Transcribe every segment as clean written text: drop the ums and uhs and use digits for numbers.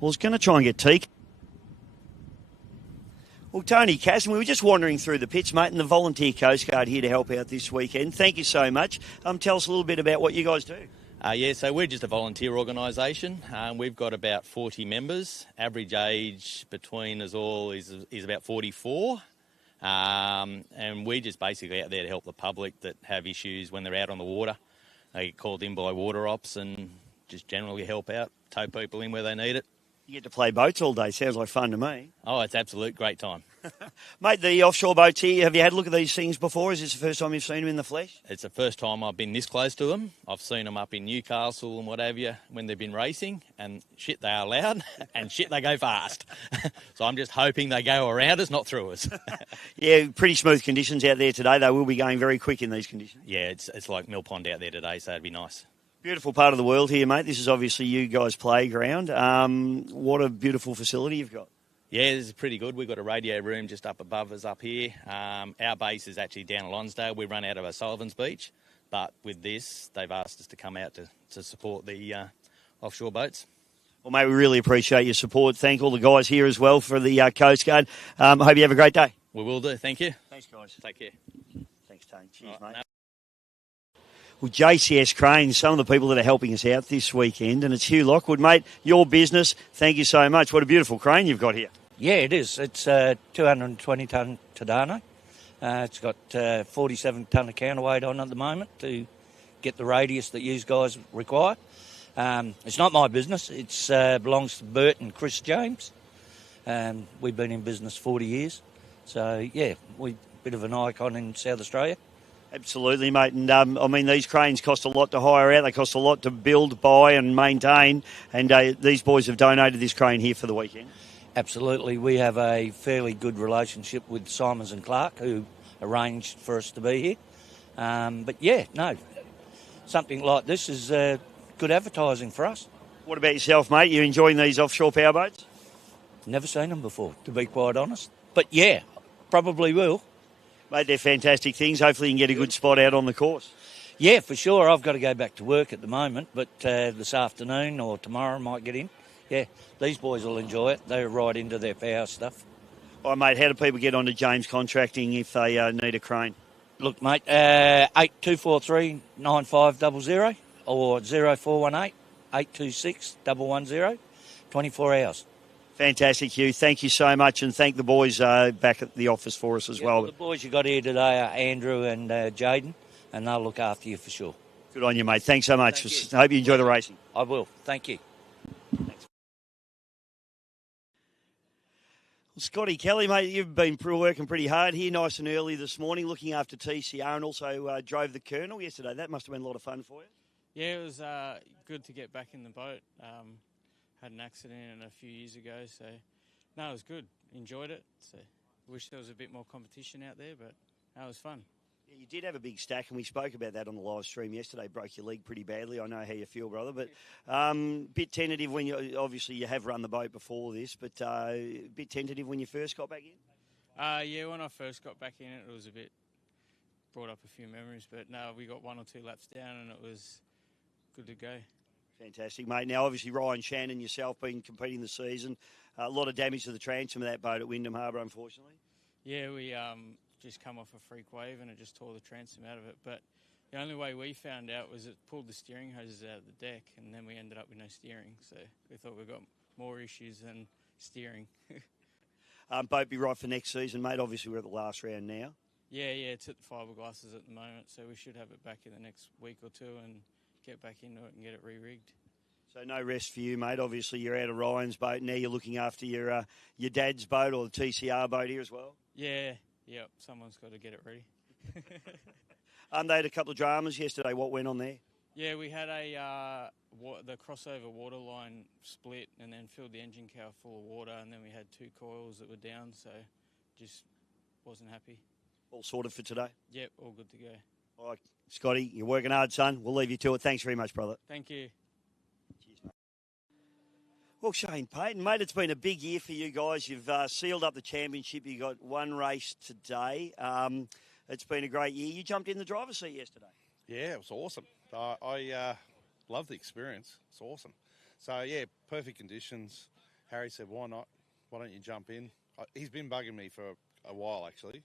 Well, I was going to try and get Teak. Well, Tony Cass, we were just wandering through the pits, mate, and the Volunteer Coast Guard here to help out this weekend. Thank you so much. Tell us a little bit about what you guys do. So we're just a volunteer organisation. We've got about 40 members. Average age between us all is about 44. And we're just basically out there to help the public that have issues when they're out on the water. They get called in by water ops and just generally help out, tow people in where they need it. You get to play boats all day. Sounds like fun to me. Oh, it's absolute great time. Mate, the offshore boats here, have you had a look at these things before? Is this the first time you've seen them in the flesh? It's the first time I've been this close to them. I've seen them up in Newcastle and what have you when they've been racing, and shit, they are loud and shit, they go fast. So I'm just hoping they go around us, not through us. Yeah, pretty smooth conditions out there today. They will be going very quick in these conditions. Yeah, it's like Mill Pond out there today, so it'd be nice. Beautiful part of the world here, mate. This is obviously you guys' playground. What a beautiful facility you've got. Yeah, this is pretty good. We've got a radio room just up above us up here. Our base is actually down at Lonsdale. We run out of O'Sullivan's Beach. But with this, they've asked us to come out to support the offshore boats. Well, mate, we really appreciate your support. Thank all the guys here as well for the Coast Guard. Hope you have a great day. We will do. Thank you. Thanks, guys. Take care. Thanks, Tony. Cheers, right, mate. No. Well, JCS Cranes, some of the people that are helping us out this weekend, and it's Hugh Lockwood, mate, your business. Thank you so much. What a beautiful crane you've got here. Yeah, it is. It's 220-tonne Tadano. It's got 47 tonne of counterweight on at the moment to get the radius that you guys require. It's not my business. It belongs to Bert and Chris James. We've been in business 40 years. So, yeah, we're a bit of an icon in South Australia. Absolutely, mate. And, these cranes cost a lot to hire out. They cost a lot to build, buy and maintain. And these boys have donated this crane here for the weekend. Absolutely. We have a fairly good relationship with Simons and Clark, who arranged for us to be here. But, yeah, no, something like this is good advertising for us. What about yourself, mate? You enjoying these offshore powerboats? Never seen them before, to be quite honest. But, yeah, probably will. Mate, they're fantastic things. Hopefully you can get a good spot out on the course. Yeah, for sure. I've got to go back to work at the moment, but this afternoon or tomorrow I might get in. Yeah, these boys will enjoy it. They're right into their power stuff. All right, mate, how do people get onto James Contracting if they need a crane? Look, mate, 8243 9500 or 0418 826 110, 24 hours. Fantastic, Hugh. Thank you so much, and thank the boys back at the office for us as well. The boys you got here today are Andrew and Jaden, and they'll look after you for sure. Good on you, mate. Thanks so much. I hope you enjoy the racing. I will. Thank you. Thanks. Well, Scotty Kelly, mate, you've been working pretty hard here, nice and early this morning, looking after TCR, and also drove the Colonel yesterday. That must have been a lot of fun for you. Yeah, it was good to get back in the boat. Had an accident a few years ago, so no, it was good. Enjoyed it. So wish there was a bit more competition out there, but that was fun. Yeah, you did have a big stack, and we spoke about that on the live stream yesterday. Broke your leg pretty badly. I know how you feel, brother, but bit tentative when obviously you have run the boat before this, but bit tentative when you first got back in. Yeah, when I first got back in, it was a bit brought up a few memories, but no, we got 1 or 2 laps down, and it was good to go. Fantastic, mate. Now, obviously, Ryan Shannon, yourself, been competing this season. A lot of damage to the transom of that boat at Wyndham Harbour, unfortunately. Yeah, we just come off a freak wave and it just tore the transom out of it. But the only way we found out was it pulled the steering hoses out of the deck, and then we ended up with no steering. So we thought we got more issues than steering. Boat be right for next season, mate. Obviously, we're at the last round now. Yeah, it's at the fiberglasses at the moment, so we should have it back in the next week or two and get back into it and get it re-rigged. So no rest for you, mate. Obviously, you're out of Ryan's boat. Now you're looking after your dad's boat or the TCR boat here as well. Yeah. Someone's got to get it ready. They had a couple of dramas yesterday. What went on there? Yeah, we had the crossover water line split and then filled the engine cowl full of water, and then we had 2 coils that were down, so just wasn't happy. All sorted for today? Yep, all good to go. All right, Scotty, you're working hard, son. We'll leave you to it. Thanks very much, brother. Thank you. Cheers, mate. Well, Shane Payton, mate, it's been a big year for you guys. You've sealed up the championship. You got 1 race today. It's been a great year. You jumped in the driver's seat yesterday. Yeah, it was awesome. I love the experience. It's awesome. So, yeah, perfect conditions. Harry said, why not? Why don't you jump in? He's been bugging me for a while, actually.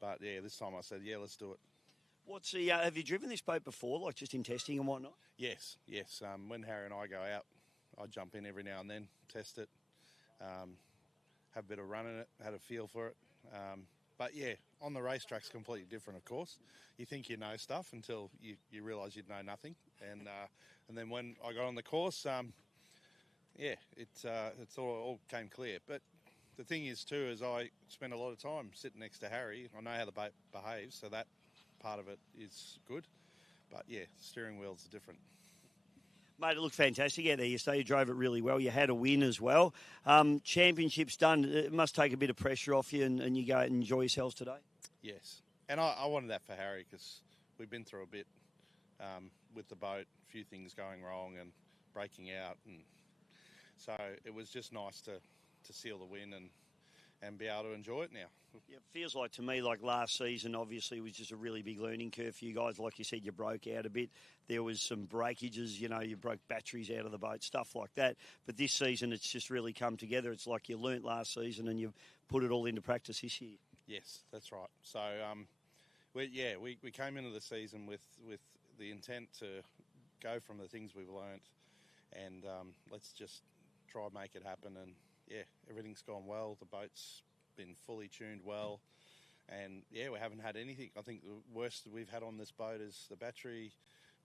But, yeah, this time I said, yeah, let's do it. What's the? Have you driven this boat before, like just in testing and whatnot? Yes. When Harry and I go out, I jump in every now and then, test it, have a bit of run in it, had a feel for it. But, yeah, on the racetrack's completely different, of course. You think you know stuff until you realise you know nothing. And then when I got on the course, it's all came clear. But the thing is, too, is I spend a lot of time sitting next to Harry. I know how the boat behaves, so that part of it is good. But, yeah, steering wheels are different. Mate, it looked fantastic out there. You say you drove it really well. You had a win as well. Championship's done. It must take a bit of pressure off you and you go out and enjoy yourselves today. Yes. And I wanted that for Harry because we've been through a bit with the boat, a few things going wrong and breaking out. And so it was just nice to seal the win and be able to enjoy it now. Yeah, it feels like to me like last season obviously was just a really big learning curve for you guys. Like you said, you broke out a bit. There was some breakages, you broke batteries out of the boat, stuff like that. But this season it's just really come together. It's like you learnt last season and you've put it all into practice this year. Yes, that's right. So, we came into the season with the intent to go from the things we've learnt and let's just try and make it happen. And, yeah, everything's gone well. The boat's been fully tuned well. And, yeah, we haven't had anything. I think the worst that we've had on this boat is the battery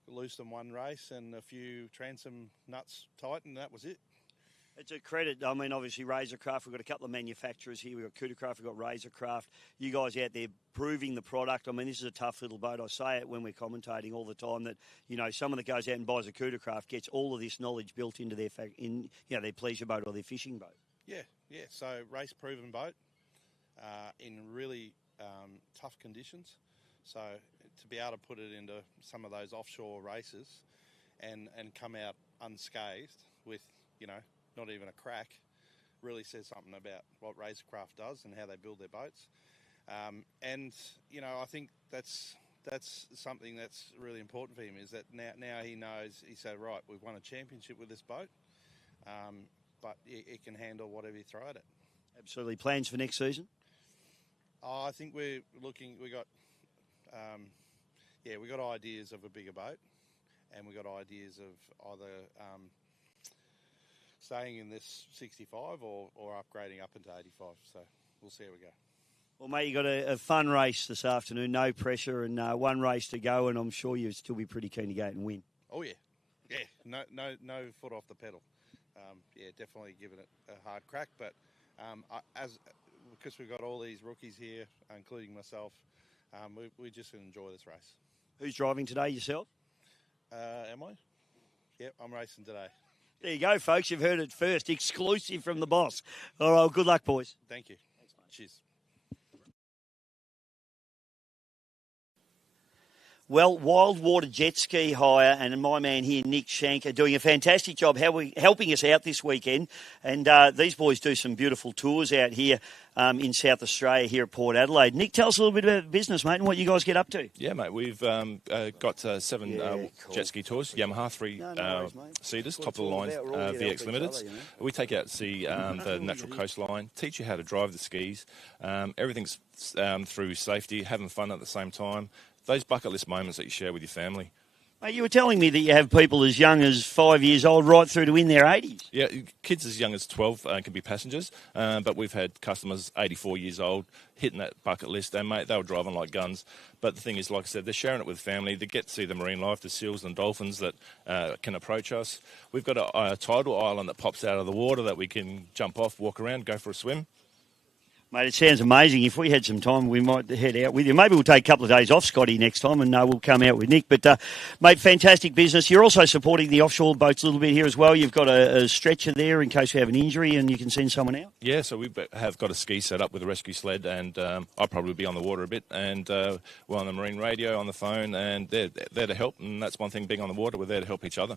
loose in one race and a few transom nuts tightened, and that was it. It's a credit. I mean, obviously, Razorcraft, we've got a couple of manufacturers here. We've got Cootercraft, we've got Razorcraft. You guys out there proving the product. I mean, this is a tough little boat. I say it when we're commentating all the time that, someone that goes out and buys a Cootercraft gets all of this knowledge built into their their pleasure boat or their fishing boat. Yeah. So, race-proven boat in really tough conditions. So, to be able to put it into some of those offshore races and come out unscathed with, not even a crack, really says something about what Razorcraft does and how they build their boats. I think that's something that's really important for him is that now he knows, he said, right, we've won a championship with this boat, but it can handle whatever you throw at it. Absolutely. Plans for next season? I think we got ideas of a bigger boat and we got ideas of either staying in this 65 or upgrading up into 85. So we'll see how we go. Well, mate, you got a fun race this afternoon, no pressure, and one race to go, and I'm sure you'll still be pretty keen to go out and win. Oh, yeah. Yeah, no foot off the pedal. Definitely giving it a hard crack, but because we've got all these rookies here, including myself, we just enjoy this race. Who's driving today, yourself? Am I? Yep, I'm racing today. There you go, folks. You've heard it first. Exclusive from the boss. All right, well, good luck, boys. Thank you. Thanks, mate. Cheers. Well, Wild Water Jet Ski Hire and my man here, Nick Shank, are doing a fantastic job helping us out this weekend. And these boys do some beautiful tours out here in South Australia, here at Port Adelaide. Nick, tell us a little bit about the business, mate, and what you guys get up to. Yeah, mate, we've got 7 cool. Jet ski tours, Yamaha 3-seaters, top of the line VX Limiteds. We take out to see the natural coastline, teach you how to drive the skis. Everything's through safety, having fun at the same time. Those bucket list moments that you share with your family. Mate, you were telling me that you have people as young as 5 years old right through to in their 80s. Yeah, kids as young as 12 can be passengers, but we've had customers 84 years old hitting that bucket list, and, mate, they were driving like guns. But the thing is, like I said, they're sharing it with family. They get to see the marine life, the seals and dolphins that can approach us. We've got a tidal island that pops out of the water that we can jump off, walk around, go for a swim. Mate, it sounds amazing. If we had some time, we might head out with you. Maybe we'll take a couple of days off, Scotty, next time, and we'll come out with Nick. But, mate, fantastic business. You're also supporting the offshore boats a little bit here as well. You've got a stretcher there in case we have an injury and you can send someone out. Yeah, so we have got a ski set up with a rescue sled, and I'll probably be on the water a bit. And we're on the marine radio, on the phone, and they're there to help. And that's one thing, being on the water, we're there to help each other.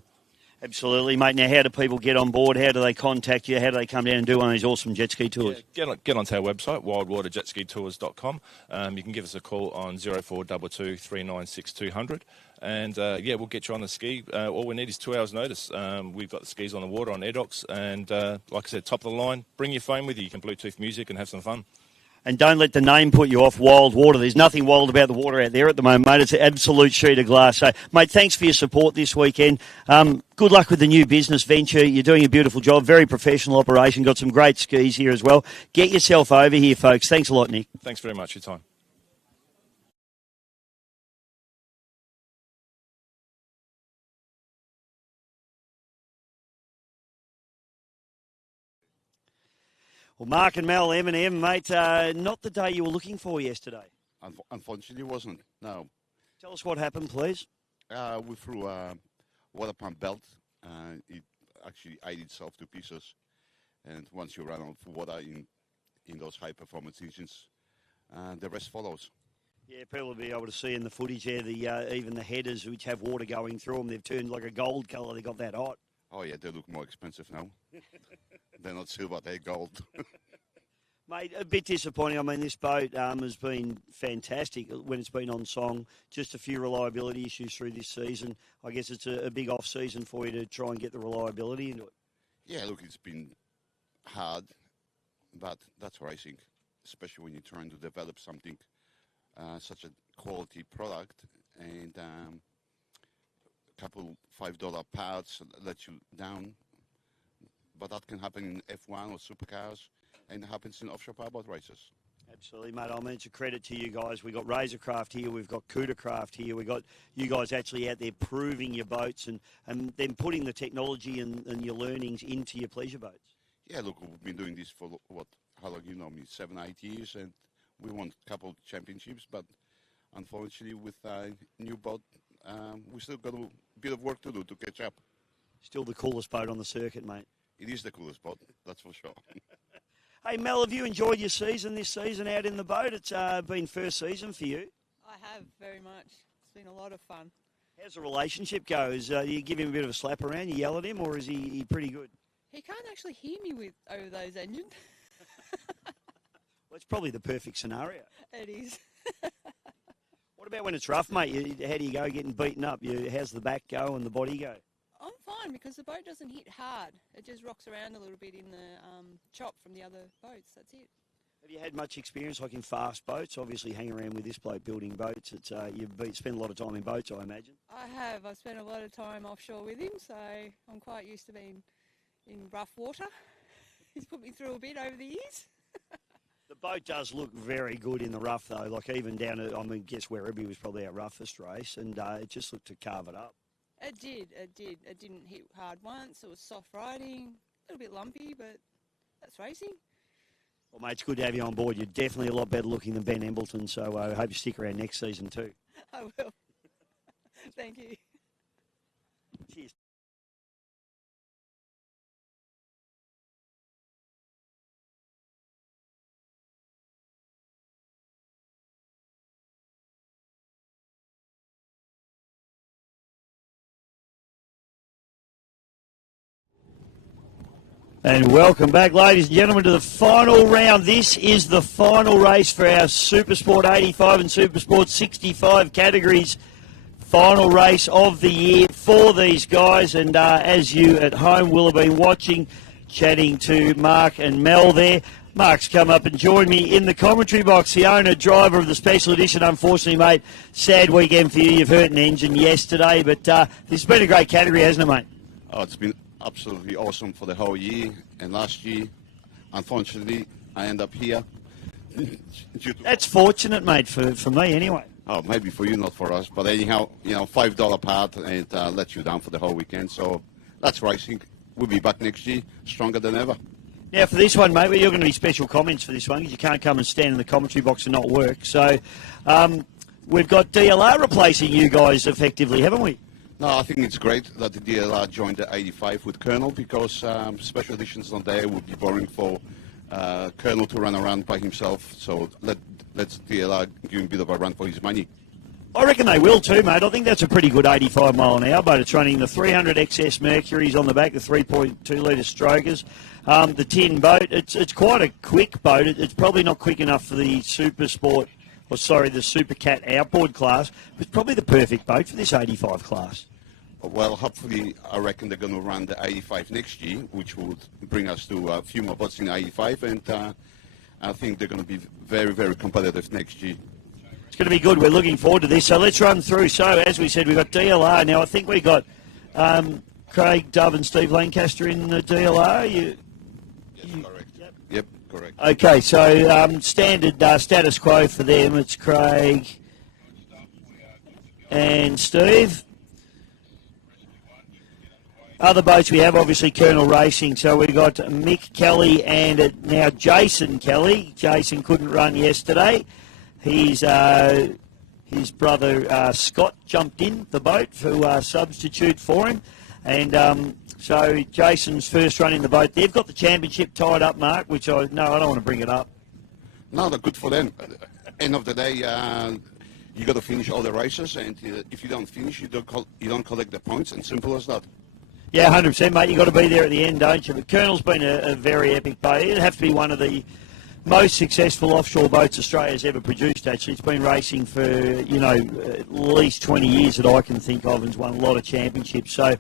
Absolutely, mate. Now, how do people get on board? How do they contact you? How do they come down and do one of these awesome jet ski tours? Yeah, get onto our website, wildwaterjetskitours.com. You can give us a call on 0422 396 200. And, we'll get you on the ski. All we need is 2 hours' notice. We've got the skis on the water on air docks. And, like I said, top of the line, bring your phone with you. You can Bluetooth music and have some fun. And don't let the name put you off, Wild Water. There's nothing wild about the water out there at the moment, mate. It's an absolute sheet of glass. So, mate, thanks for your support this weekend. Good luck with the new business venture. You're doing a beautiful job. Very professional operation. Got some great skis here as well. Get yourself over here, folks. Thanks a lot, Nick. Thanks very much for your time. Well, Mark and Mel, M&M, mate, not the day you were looking for yesterday. Unfortunately, it wasn't. No. Tell us what happened, please. We threw a water pump belt. It actually ate itself to pieces. And once you run out of water in those high-performance engines, the rest follows. Yeah, people will be able to see in the footage here, even the headers which have water going through them, they've turned like a gold colour. They got that hot. Oh, yeah, they look more expensive now. They're not silver, they're gold. Mate, a bit disappointing. I mean, this boat has been fantastic when it's been on song. Just a few reliability issues through this season. I guess it's a big off-season for you to try and get the reliability into it. Yeah, look, it's been hard, but that's racing, especially when you're trying to develop something, such a quality product, and a couple $5 parts let you down. But that can happen in F1 or supercars, and it happens in offshore powerboat races. Absolutely, mate. I mean, it's a credit to you guys. We've got Razorcraft here. We've got Coodercraft here. We've got you guys actually out there proving your boats and then putting the technology and your learnings into your pleasure boats. Yeah, look, we've been doing this for, how long you know me, 7-8 years, and we won a couple of championships, but unfortunately with a new boat, we still got a bit of work to do to catch up. Still the coolest boat on the circuit, mate. It is the coolest boat, that's for sure. Hey, Mel, have you enjoyed your season this season out in the boat? It's been first season for you. I have, very much. It's been a lot of fun. How's the relationship go? You give him a bit of a slap around, you yell at him, or is he pretty good? He can't actually hear me over those engines. Well, it's probably the perfect scenario. It is. What about when it's rough, mate? How do you go getting beaten up? How's the back go and the body go? I'm fine because the boat doesn't hit hard. It just rocks around a little bit in the chop from the other boats. That's it. Have you had much experience like in fast boats? Obviously, hang around with this bloke building boats. It's you've spent a lot of time in boats, I imagine. I have. I've spent a lot of time offshore with him, so I'm quite used to being in rough water. He's put me through a bit over the years. The boat does look very good in the rough, though. Like even down at, I guess Werribee was probably our roughest race, and it just looked to carve it up. It did. It didn't hit hard once. It was soft riding, a little bit lumpy, but that's racing. Well, mate, it's good to have you on board. You're definitely a lot better looking than Ben Embleton, so I hope you stick around next season too. I will. Thank you. Cheers. And welcome back, ladies and gentlemen, to the final round. This is the final race for our Supersport 85 and Supersport 65 categories. Final race of the year for these guys. And as you at home will have been watching, chatting to Mark and Mel there, Mark's come up and joined me in the commentary box, the owner, driver of the special edition. Unfortunately, mate, sad weekend for you. You've hurt an engine yesterday, but this has been a great category, hasn't it, mate? Oh, it's been absolutely awesome for the whole year, and last year, unfortunately, I end up here. That's fortunate, mate, for me anyway. Oh, maybe for you, not for us. But anyhow, $5 part, and let you down for the whole weekend. So that's racing. We'll be back next year, stronger than ever. Now, for this one, mate, you're going to be special comments for this one because you can't come and stand in the commentary box and not work. So we've got DLR replacing you guys effectively, haven't we? No, I think it's great that the DLR joined the 85 with Colonel because special editions on there would be boring for Colonel to run around by himself. So let's DLR give him a bit of a run for his money. I reckon they will too, mate. I think that's a pretty good 85 mile an hour boat. It's running the 300 XS Mercuries on the back, the 3.2 litre strokers. The tin boat, it's quite a quick boat. It's probably not quick enough for the the Super Cat outboard class, but it's probably the perfect boat for this 85 class. Well, hopefully, I reckon they're going to run the 85 next year, which would bring us to a few more boats in 85, and I think they're going to be very, very competitive next year. It's going to be good. We're looking forward to this. So let's run through. So, as we said, we've got DLR. Now, I think we got Craig Dove and Steve Lancaster in the DLR. Yes, correct. Yep, correct. Okay, so standard status quo for them. It's Craig and Steve. Other boats we have, obviously, Colonel Racing. So we've got Mick Kelly and now Jason Kelly. Jason couldn't run yesterday. His brother Scott jumped in the boat to substitute for him. And so Jason's first run in the boat. They've got the championship tied up, Mark, which I don't want to bring it up. No, they're good for them. End of the day, you got to finish all the races, and if you don't finish, you don't collect the points, and simple as that. Yeah, 100%, mate. You've got to be there at the end, don't you? The Colonel's been a very epic boat. It'd have to be one of the most successful offshore boats Australia's ever produced, actually. It's been racing for, at least 20 years that I can think of, and has won a lot of championships. So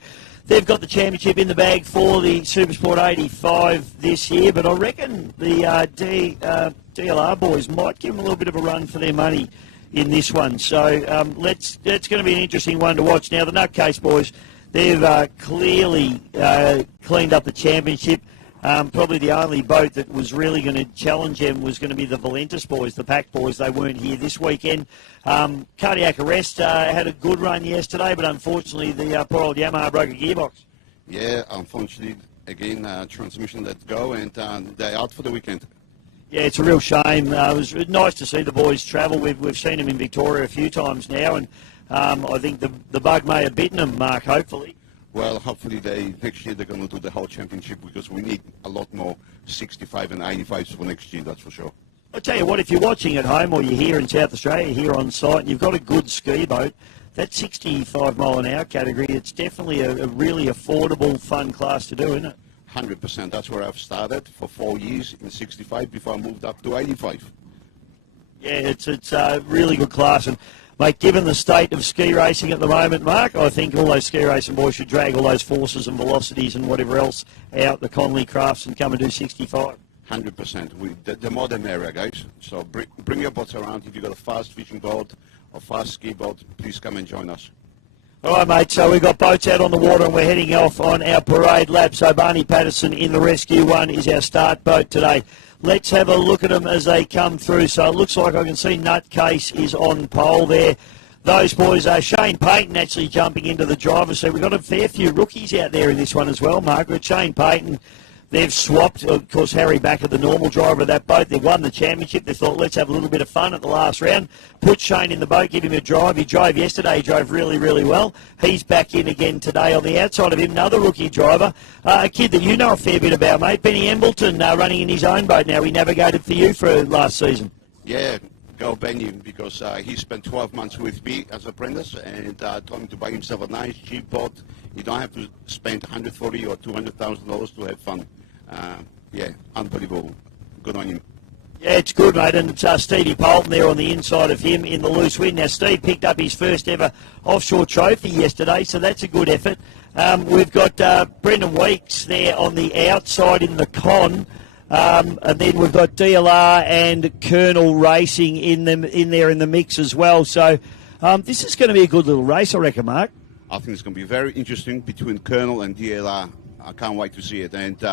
they've got the championship in the bag for the Supersport 85 this year, but I reckon the DLR boys might give them a little bit of a run for their money in this one. So that's going to be an interesting one to watch. Now, the Nutcase boys, they've clearly cleaned up the championship. Probably the only boat that was really going to challenge them was going to be the Valentis boys, the Pack boys. They weren't here this weekend. Cardiac Arrest had a good run yesterday, but unfortunately the poor old Yamaha broke a gearbox. Yeah, unfortunately, again, transmission let go, and they're out for the weekend. Yeah, it's a real shame. It was nice to see the boys travel. We've seen them in Victoria a few times now, and I think the bug may have bitten them, Mark, hopefully. Well, hopefully next year they're going to do the whole championship, because we need a lot more 65 and 85s for next year, that's for sure. I'll tell you what, if you're watching at home or you're here in South Australia, here on site, and you've got a good ski boat, that 65 mile an hour category, it's definitely a really affordable, fun class to do, isn't it? 100%. That's where I've started for 4 years in 65 before I moved up to 85. Yeah, it's a really good class. And, mate, given the state of ski racing at the moment, Mark, I think all those ski racing boys should drag all those forces and velocities and whatever else out the Conley Crafts and come and do 65. 100%. The more the merrier, guys. So bring your boats around. If you've got a fast fishing boat or fast ski boat, please come and join us. All right, mate, so we've got boats out on the water and we're heading off on our parade lap. So Barney Patterson in the Rescue One is our start boat today. Let's have a look at them as they come through. So it looks like I can see Nutcase is on pole there. Those boys are Shane Payton actually jumping into the driver's seat. We've got a fair few rookies out there in this one as well, Margaret. Shane Payton, they've swapped, of course, Harry Backer, the normal driver of that boat. They won the championship. They thought, let's have a little bit of fun at the last round. Put Shane in the boat, give him a drive. He drove yesterday. He drove really, really well. He's back in again today. On the outside of him, another rookie driver, a kid that you know a fair bit about, mate, Benny Embleton, running in his own boat now. He navigated for you for last season. Yeah, go Benny, because he spent 12 months with me as an apprentice, and told him to buy himself a nice, cheap boat. You don't have to spend $140,000 or $200,000 to have fun. Yeah, unbelievable. Good on him. Yeah, it's good, mate, and it's Stevie Polton there on the inside of him in the loose wind. Now, Steve picked up his first ever offshore trophy yesterday, so that's a good effort. We've got Brendan Weeks there on the outside in the con, and then we've got DLR and Colonel Racing in there in the mix as well. So this is going to be a good little race, I reckon, Mark. I think it's going to be very interesting between Colonel and DLR. I can't wait to see it, and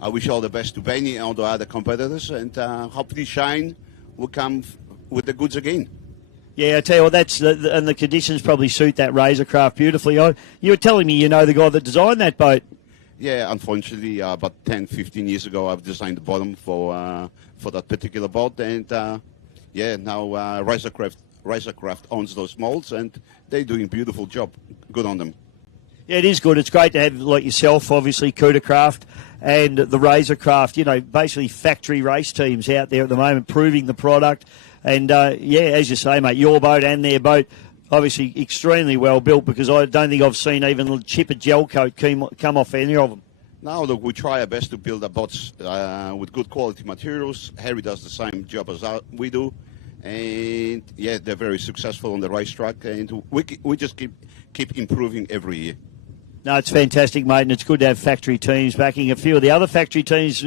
I wish all the best to Benny and all the other competitors, and hopefully Shane will come with the goods again. Yeah, I tell you what, and the conditions probably suit that Razorcraft beautifully. You were telling me you know the guy that designed that boat. Yeah, unfortunately, about 10, 15 years ago, I've designed the bottom for that particular boat, and now Razorcraft owns those molds, and they're doing a beautiful job. Good on them. Yeah, it is good. It's great to have, like yourself, obviously, Coodercraft and the Razorcraft, basically factory race teams out there at the moment proving the product. And, as you say, mate, your boat and their boat Obviously extremely well built, because I don't think I've seen even a chipper gel coat come off any of them. Now, look, we try our best to build our boats with good quality materials. Harry does the same job as we do. And, yeah, they're very successful on the racetrack. And we just keep improving every year. No, it's fantastic, mate, and it's good to have factory teams backing. A few of the other factory teams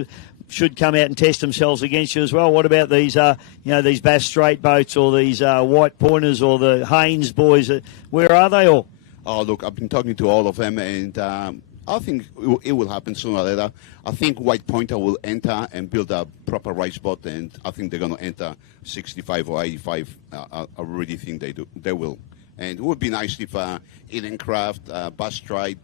should come out and test themselves against you as well. What about these, these Bass Strait boats, or these White Pointers, or the Haynes boys? Where are they all? Oh, look, I've been talking to all of them, and I think it will happen sooner or later. I think White Pointer will enter and build a proper race boat, and I think they're going to enter 65 or 85. I really think they will. And it would be nice if Edencraft, Bass Strait,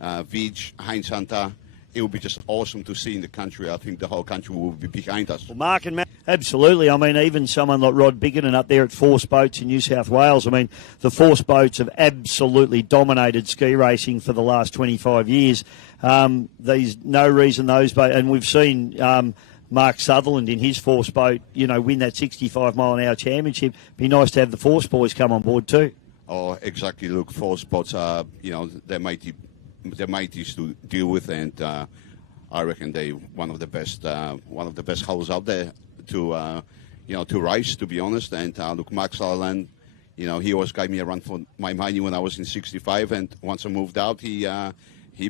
Vij, Heinz Hunter, it would be just awesome to see in the country. I think the whole country will be behind us. Well, Mark and Matt, absolutely. I mean, even someone like Rod Biggerton up there at Force Boats in New South Wales. I mean, the Force Boats have absolutely dominated ski racing for the last 25 years. There's no reason those boats, and we've seen Mark Sutherland in his Force Boat, win that 65 mile an hour championship. Be nice to have the Force boys come on board too. Oh, exactly. Look, Force boats are, they're mighty to deal with, and I reckon they one of the best hulls out there to race, to be honest. And look, Mark Sutherland, he always gave me a run for my money when I was in 65, and once I moved out, he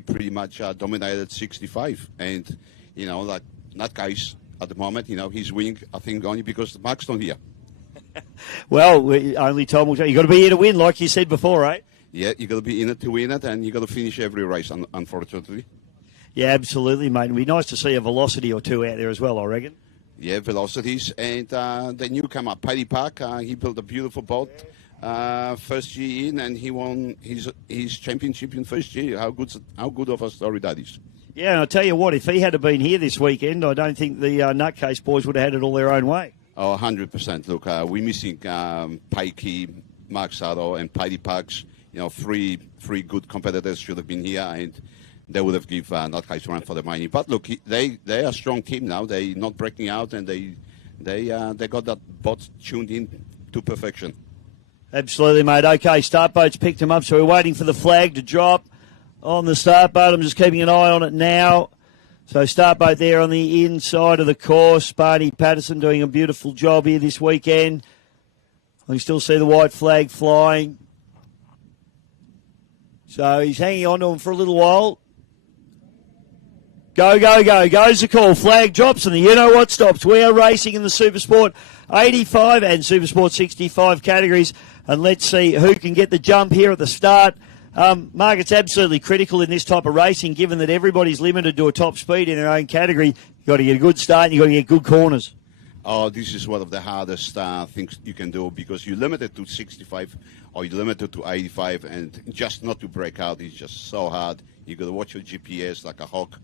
pretty much dominated 65. And like that guy's at the moment, he's winning, I think, only because Mark's not here. Well, only time will tell. You've got to be here to win, like you said before, right? Yeah, you got to be in it to win it, and you got to finish every race, unfortunately. Yeah, absolutely, mate. It'd be nice to see a velocity or two out there as well, I reckon. Yeah, velocities. And the newcomer, Paddy Park, he built a beautiful boat first year in, and he won his championship in first year. How good of a story that is. Yeah, and I'll tell you what, if he had been here this weekend, I don't think the Nutcase boys would have had it all their own way. Oh, 100%. Look, we're missing Pikey, Mark Sato, and Paddy Parks. Three good competitors should have been here, and they would have given Nutcase a run for the money. But look, they are a strong team now. They're not breaking out, and they got that boat tuned in to perfection. Absolutely, mate. Okay, start boat's picked them up, so we're waiting for the flag to drop on the start boat. I'm just keeping an eye on it now. So start boat there on the inside of the course. Barney Patterson doing a beautiful job here this weekend. We still see the white flag flying. So he's hanging on to him for a little while. Go, go, go. Goes the call. Flag drops and the you-know-what stops. We are racing in the Supersport 85 and Supersport 65 categories. And let's see who can get the jump here at the start. Mark, it's absolutely critical in this type of racing, given that everybody's limited to a top speed in their own category. You've got to get a good start and you've got to get good corners. Oh, this is one of the hardest things you can do, because you're limited to 65 or you're limited to 85, and just not to break out is just so hard. You got to watch your GPS like a hawk,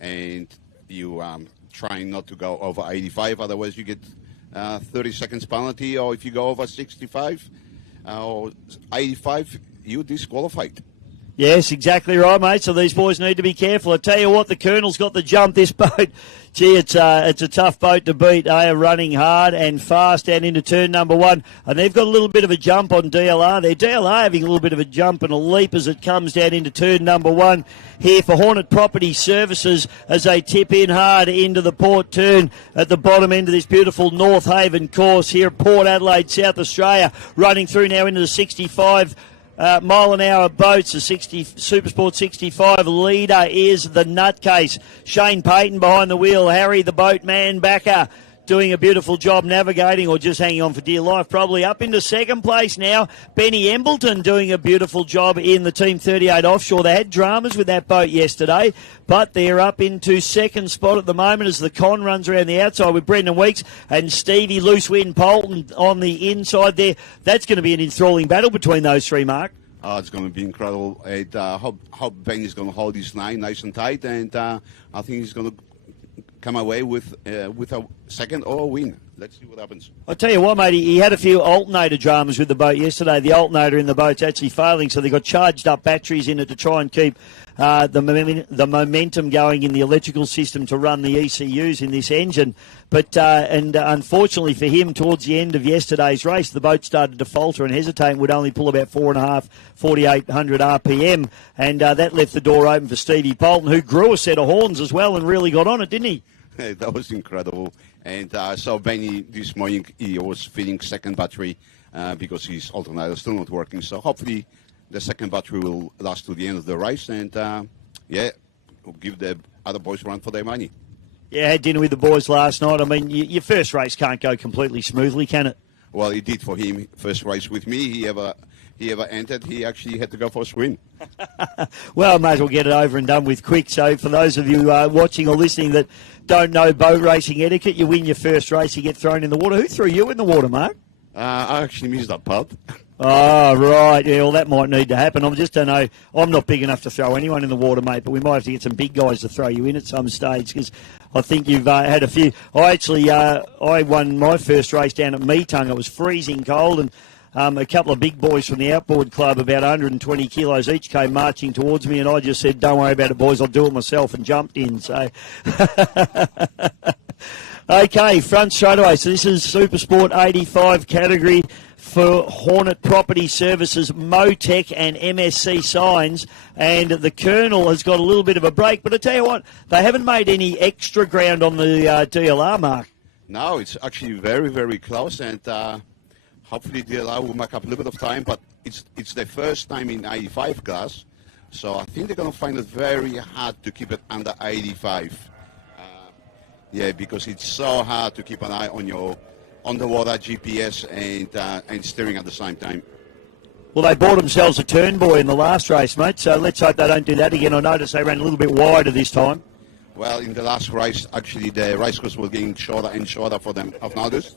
and you trying not to go over 85, otherwise you get 30 seconds penalty, or if you go over 65 or 85, you're disqualified. Yes, exactly right, mate. So these boys need to be careful. I tell you what, the Colonel's got the jump. This boat, gee, it's a tough boat to beat. They are running hard and fast down into turn number one, and they've got a little bit of a jump on DLR. Their DLR having a little bit of a jump and a leap as it comes down into turn number one here for Hornet Property Services as they tip in hard into the port turn at the bottom end of this beautiful North Haven course here at Port Adelaide, South Australia, running through now into the 65 mile an hour boats. The Supersport 65 leader is the Nutcase. Shane Payton behind the wheel. Harry, the boatman backer, doing a beautiful job navigating, or just hanging on for dear life, probably up into second place now. Benny Embleton doing a beautiful job in the Team 38 offshore. They had dramas with that boat yesterday, but they're up into second spot at the moment as the con runs around the outside with Brendan Weeks and Stevie Loose Wind Polton on the inside there. That's going to be an enthralling battle between those three, Mark. Oh, it's going to be incredible. I hope Benny's going to hold his line nice and tight, and I think he's going to come away with a second or a win. let's see what happens. I'll tell you what, mate, he had a few alternator dramas with the boat yesterday. The alternator in the boat's actually failing, so they got charged up batteries in it to try and keep the momentum going in the electrical system to run the ECUs in this engine. But unfortunately for him, towards the end of yesterday's race, the boat started to falter and hesitate and would only pull about 4,800 RPM, and that left the door open for Stevie Bolton, who grew a set of horns as well and really got on it, didn't he? That was incredible. And so Benny this morning, he was filling second battery because his alternator is still not working. So hopefully the second battery will last to the end of the race, and we'll give the other boys a run for their money. Yeah, I had dinner with the boys last night. I mean, your first race can't go completely smoothly, can it? Well, it did for him. First race with me, he ever entered, he actually had to go for a swim. Well, may as well get it over and done with quick. So for those of you watching or listening that don't know boat racing etiquette, you win your first race, you get thrown in the water. Who threw you in the water, Mark? I actually missed that part. Oh, right. Yeah, well, that might need to happen. I just don't know. I'm not big enough to throw anyone in the water, mate, but we might have to get some big guys to throw you in at some stage, because I think you've had a few. I won my first race down at Meetung. It was freezing cold, and a couple of big boys from the Outboard Club, about 120 kilos each, came marching towards me, and I just said, "Don't worry about it, boys, I'll do it myself," and jumped in. So, okay, front straight away. So this is Super Sport 85 category for Hornet Property Services, Motec and MSC Signs, and the Colonel has got a little bit of a break, but I tell you what, they haven't made any extra ground on the DLR, Mark. No, it's actually very, very close, and hopefully DLR will make up a little bit of time, but it's their first time in 85 class, so I think they're going to find it very hard to keep it under 85. Because it's so hard to keep an eye on your underwater GPS and steering at the same time. Well, they bought themselves a turn buoy in the last race, mate, so let's hope they don't do that again. I noticed they ran a little bit wider this time. Well, in the last race, actually, the race course was getting shorter and shorter for them. I've noticed.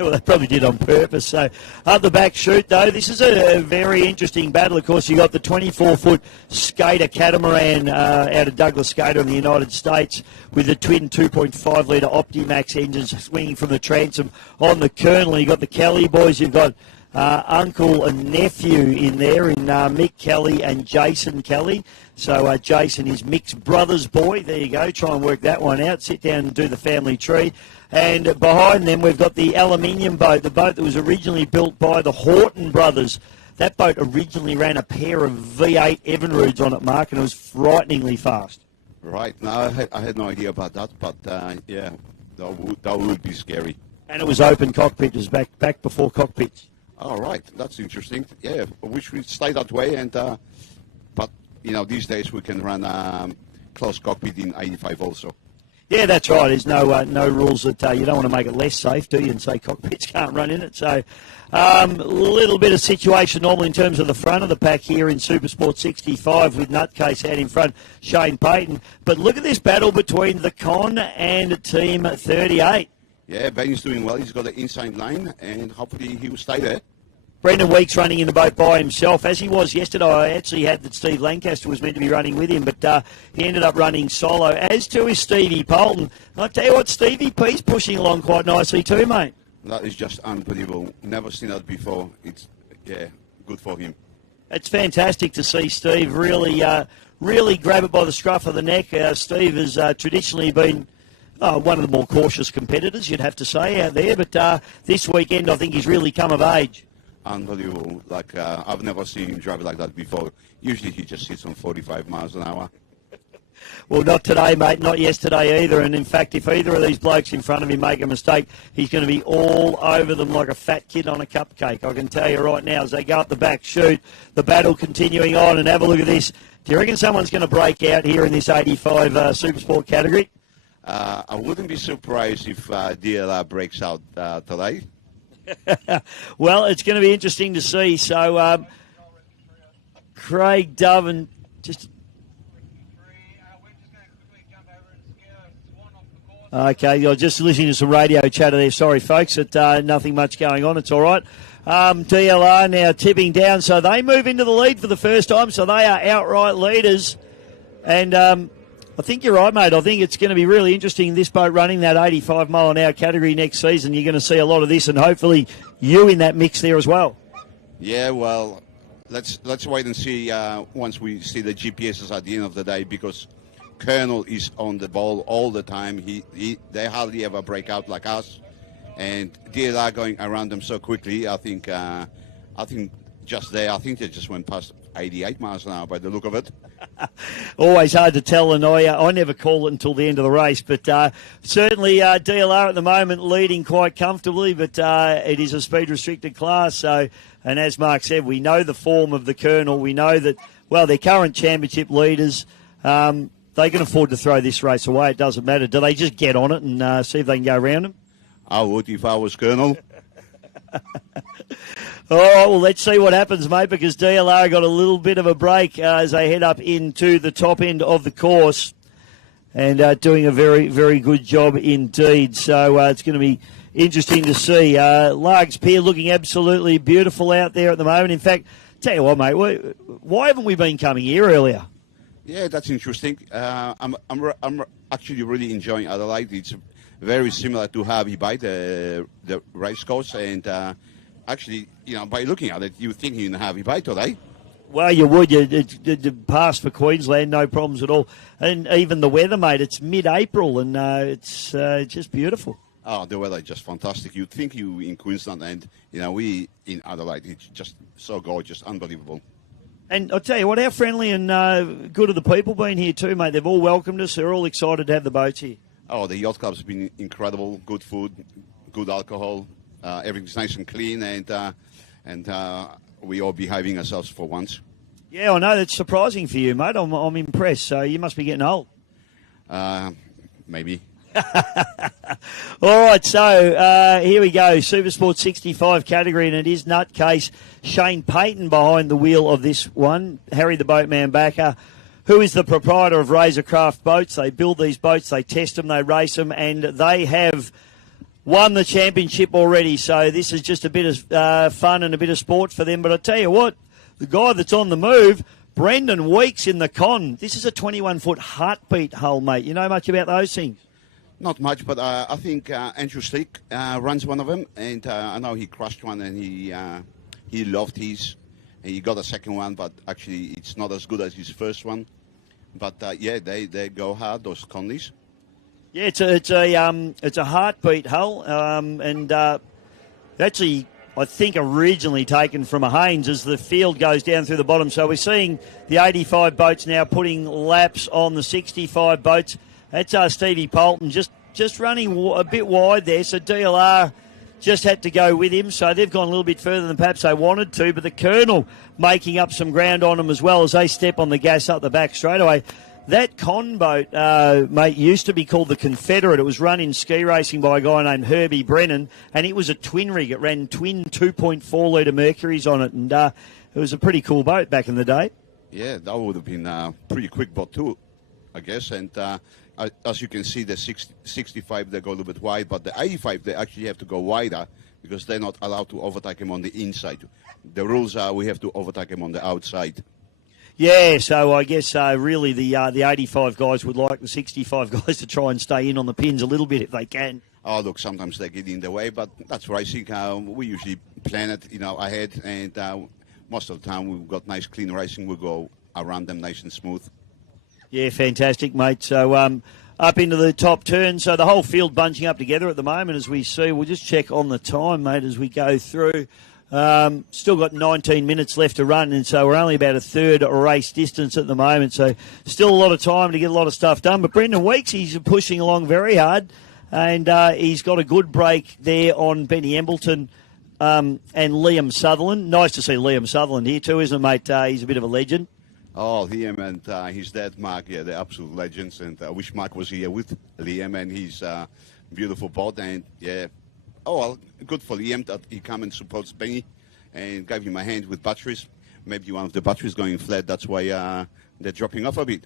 Well, they probably did on purpose. So, up the back chute, though, this is a very interesting battle. Of course, you got the 24-foot Skater catamaran out of Douglas Skater in the United States with the twin 2.5-litre Optimax engines swinging from the transom on the Colonel. You got the Kelly boys. You've got uncle and nephew in there in Mick Kelly and Jason Kelly. So Jason is Mick's brother's boy. There you go. Try and work that one out. Sit down and do the family tree. And behind them, we've got the aluminium boat, the boat that was originally built by the Horton brothers. That boat originally ran a pair of V8 Evinrudes on it, Mark, and it was frighteningly fast. Right. No, I had no idea about that, but that would be scary. And it was open cockpit. It was back before cockpits. Oh, right. That's interesting. Yeah, I wish we'd stay that way. And but, these days we can run closed cockpit in 85 also. Yeah, that's right. There's no rules that you don't want to make it less safe, do you, and say cockpits can't run in it. So a little bit of situation normal in terms of the front of the pack here in Super Sport 65 with Nutcase out in front, Shane Payton. But look at this battle between the Con and Team 38. Yeah, Benny's doing well. He's got an inside line, and hopefully he will stay there. Brendan Weeks running in the boat by himself, as he was yesterday. I actually had that Steve Lancaster was meant to be running with him, but he ended up running solo, as too is Stevie Bolton. I'll tell you what, Stevie P's pushing along quite nicely too, mate. That is just unbelievable. Never seen that before. It's, good for him. It's fantastic to see Steve really grab it by the scruff of the neck. Steve has traditionally been one of the more cautious competitors, you'd have to say, out there, but this weekend I think he's really come of age. Unbelievable. I've never seen him drive like that before. Usually he just sits on 45 miles an hour. Well, not today, mate. Not yesterday either. And in fact, if either of these blokes in front of him make a mistake, he's going to be all over them like a fat kid on a cupcake. I can tell you right now, as they go up the back chute, the battle continuing on. And have a look at this. Do you reckon someone's going to break out here in this 85 Super Sport category? I wouldn't be surprised if DLR breaks out today. Well, it's going to be interesting to see. So, Craig Dove and just... Okay, you're just listening to some radio chatter there. Sorry, folks, nothing much going on. It's all right. DLR now tipping down, so they move into the lead for the first time, so they are outright leaders. And I think you're right, mate. I think it's going to be really interesting, this boat running that 85 mile an hour category next season. You're going to see a lot of this, and hopefully you in that mix there as well. Yeah, well, let's wait and see once we see the GPSs at the end of the day, because Colonel is on the ball all the time. They hardly ever break out like us, and DLR going around them so quickly. I think just there, I think they just went past 88 miles an hour by the look of it. Always hard to tell, and I never call it until the end of the race. But certainly DLR at the moment leading quite comfortably, but it is a speed-restricted class. So, and as Mark said, we know the form of the Colonel. We know that, well, their current championship leaders, they can afford to throw this race away. It doesn't matter. Do they just get on it and see if they can go around them? I would if I was Colonel. All right, well, let's see what happens, mate, because DLR got a little bit of a break as they head up into the top end of the course and doing a very, very good job indeed. So it's going to be interesting to see. Largs Pier looking absolutely beautiful out there at the moment. In fact, tell you what, mate, why haven't we been coming here earlier? Yeah, that's interesting. I'm actually really enjoying Adelaide. It's very similar to Harvey Bay, the race course, and actually, you know, by looking at it, you would think you're in Harvey Bay today. Well, you would. You'd pass for Queensland, no problems at all. And even the weather, mate, it's mid-April, and it's just beautiful. Oh, the weather is just fantastic. You'd think you in Queensland, and, you know, we in Adelaide, it's just so gorgeous, unbelievable. And I'll tell you what, how friendly and good have the people been here too, mate? They've all welcomed us. They're all excited to have the boats here. Oh, the yacht club's been incredible. Good food, good alcohol. Everything's nice and clean, and we all behaving ourselves for once. Yeah, I know. That's surprising for you, mate. I'm impressed. So you must be getting old. Maybe. All right, so here we go. Supersport 65 category, and it is nutcase Shane Payton behind the wheel of this one. Harry the Boatman Backer, who is the proprietor of Razorcraft Boats. They build these boats, they test them, they race them, and they have won the championship already. So this is just a bit of fun and a bit of sport for them. But I tell you what, the guy that's on the move, Brendan Weeks in the con. This is a 21-foot heartbeat hull, mate. You know much about those things? Not much, but I think Andrew Slick runs one of them, and I know he crushed one, and he loved his. And he got a second one, but actually it's not as good as his first one. But yeah, they go hard, those Conleys. Yeah, it's a heartbeat hull, and actually I think originally taken from a Haynes as the field goes down through the bottom. So we're seeing the 85 boats now putting laps on the 65 boats. That's Stevie Polton just running a bit wide there. So DLR just had to go with him. So they've gone a little bit further than perhaps they wanted to. But the Colonel making up some ground on them as well as they step on the gas up the back straight away. That con boat, mate, used to be called the Confederate. It was run in ski racing by a guy named Herbie Brennan, and it was a twin rig. It ran twin 2.4 litre Mercuries on it, and it was a pretty cool boat back in the day. Yeah, that would have been a pretty quick boat too, I guess. And as you can see, the 65, they go a little bit wide, but the 85, they actually have to go wider because they're not allowed to overtake them on the inside. The rules are we have to overtake them on the outside. Yeah, so I guess really the 85 guys would like the 65 guys to try and stay in on the pins a little bit if they can. Oh, look, sometimes they get in the way, but that's racing. We usually plan it, ahead, and most of the time we've got nice, clean racing. We'll go around them nice and smooth. Yeah, fantastic, mate. So up into the top turn. So the whole field bunching up together at the moment as we see. We'll just check on the time, mate, as we go through. Still got 19 minutes left to run, and so we're only about a third race distance at the moment. So still a lot of time to get a lot of stuff done. But Brendan Weeks, he's pushing along very hard, and he's got a good break there on Benny Embleton and Liam Sutherland. Nice to see Liam Sutherland here too, isn't it, mate? He's a bit of a legend. Oh, Liam and his dad, Mark, yeah, they're absolute legends. And I wish Mark was here with Liam and his beautiful bod. And, yeah, well, good for Liam that he come and supports Benny and gave him a hand with batteries. Maybe one of the batteries going flat. That's why they're dropping off a bit.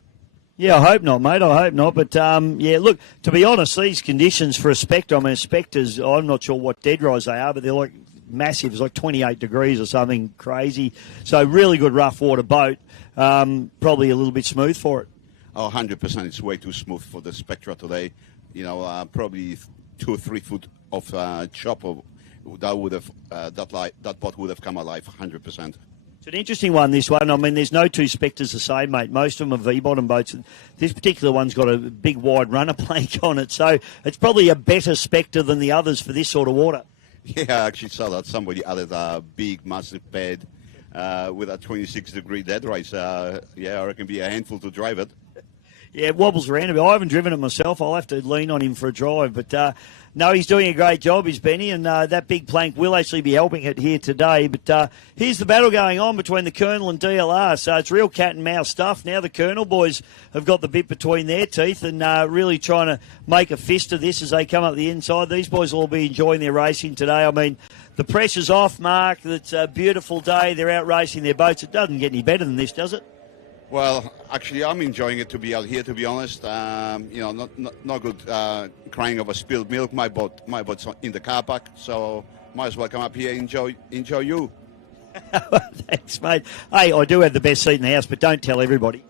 Yeah, I hope not, mate. I hope not. But, yeah, look, to be honest, these conditions for a Spectre, I mean, Spectres, I'm not sure what dead rise they are, but they're like massive. It's like 28 degrees or something crazy. So really good rough water boat. Probably a little bit smooth for it. Oh, 100%. It's way too smooth for the Spectra today. Probably 2 or 3 foot of chop that would have that bot would have come alive 100%. It's an interesting one, this one. I mean, there's no two Spectres the same, mate. Most of them are V-bottom boats. This particular one's got a big, wide runner plank on it, so it's probably a better Spectre than the others for this sort of water. Yeah, I actually saw that somebody added a big, massive bed with a 26-degree dead race. I reckon it'd be a handful to drive it. Yeah, it wobbles around a bit. I haven't driven it myself. I'll have to lean on him for a drive. But, no, he's doing a great job, is Benny, and that big plank will actually be helping it here today. But here's the battle going on between the Colonel and DLR. So it's real cat and mouse stuff. Now the Colonel boys have got the bit between their teeth and really trying to make a fist of this as they come up the inside. These boys will all be enjoying their racing today. I mean, the pressure's off, Mark. It's a beautiful day. They're out racing their boats. It doesn't get any better than this, does it? Well, actually, I'm enjoying it to be out here, to be honest. Not good crying over spilled milk. My boat's in the car park, so might as well come up here and enjoy you. Thanks, mate. Hey, I do have the best seat in the house, but don't tell everybody.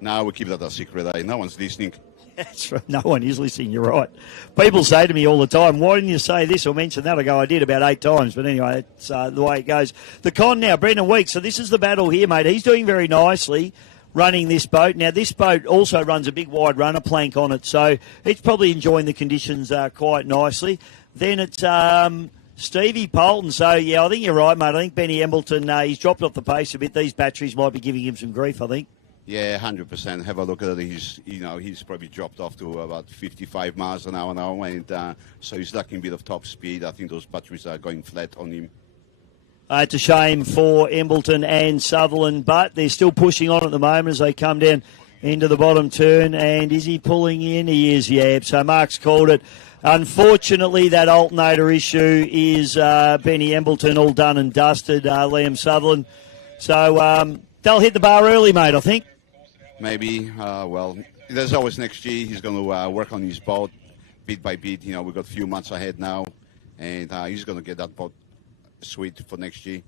No, we'll keep that a secret. No one's listening. That's right. No one is listening, you're right. People say to me all the time, why didn't you say this or mention that? I go, I did about 8 times. But anyway, that's the way it goes. The con now, Brendan Weeks. So this is the battle here, mate. He's doing very nicely running this boat. Now, this boat also runs a big wide runner plank on it, so it's probably enjoying the conditions quite nicely. Then it's Stevie Poulton. So, yeah, I think you're right, mate. I think Benny Embleton, he's dropped off the pace a bit. These batteries might be giving him some grief, I think. Yeah, 100%. Have a look at it. He's probably dropped off to about 55 miles an hour now, and so he's lacking a bit of top speed. I think those batteries are going flat on him. It's a shame for Embleton and Sutherland, but they're still pushing on at the moment as they come down into the bottom turn. And is he pulling in? He is, yeah. So Mark's called it. Unfortunately, that alternator issue is Benny Embleton all done and dusted, Liam Sutherland. So they'll hit the bar early, mate, I think. Maybe. Well, there's always next year. He's going to work on his boat bit by bit. We've got a few months ahead now, and he's going to get that boat sweet for next year.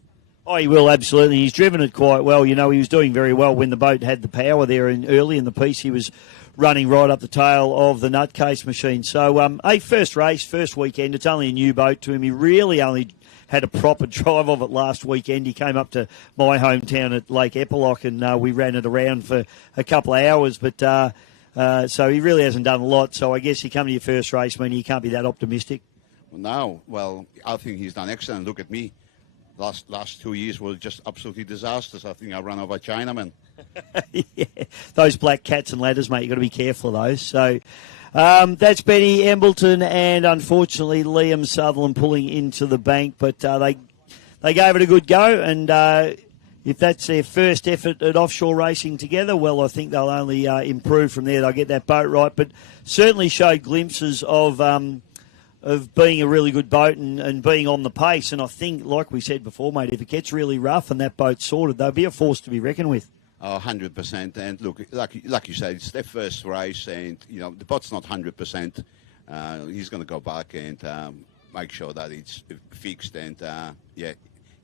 Oh, he will, absolutely. He's driven it quite well. He was doing very well when the boat had the power there, and early in the piece he was running right up the tail of the nutcase machine. So, first race, first weekend. It's only a new boat to him. He really only had a proper drive of it last weekend. He came up to my hometown at Lake Epilock, and we ran it around for a couple of hours. But so he really hasn't done a lot. So I guess you come to your first race, you can't be that optimistic. No, well, I think he's done excellent. Look at me. Last 2 years were just absolutely disastrous. I think I ran over Chinaman. Yeah, those black cats and ladders, mate, you've got to be careful of those. So that's Benny Embleton and, unfortunately, Liam Sutherland pulling into the bank. But they gave it a good go, and if that's their first effort at offshore racing together, well, I think they'll only improve from there. They'll get that boat right, but certainly showed glimpses of being a really good boat and being on the pace. And I think, like we said before, mate, if it gets really rough and that boat's sorted, they'll be a force to be reckoned with. Oh, 100%. And look, like you said, it's their first race, and the boat's not 100%. He's going to go back and make sure that it's fixed, and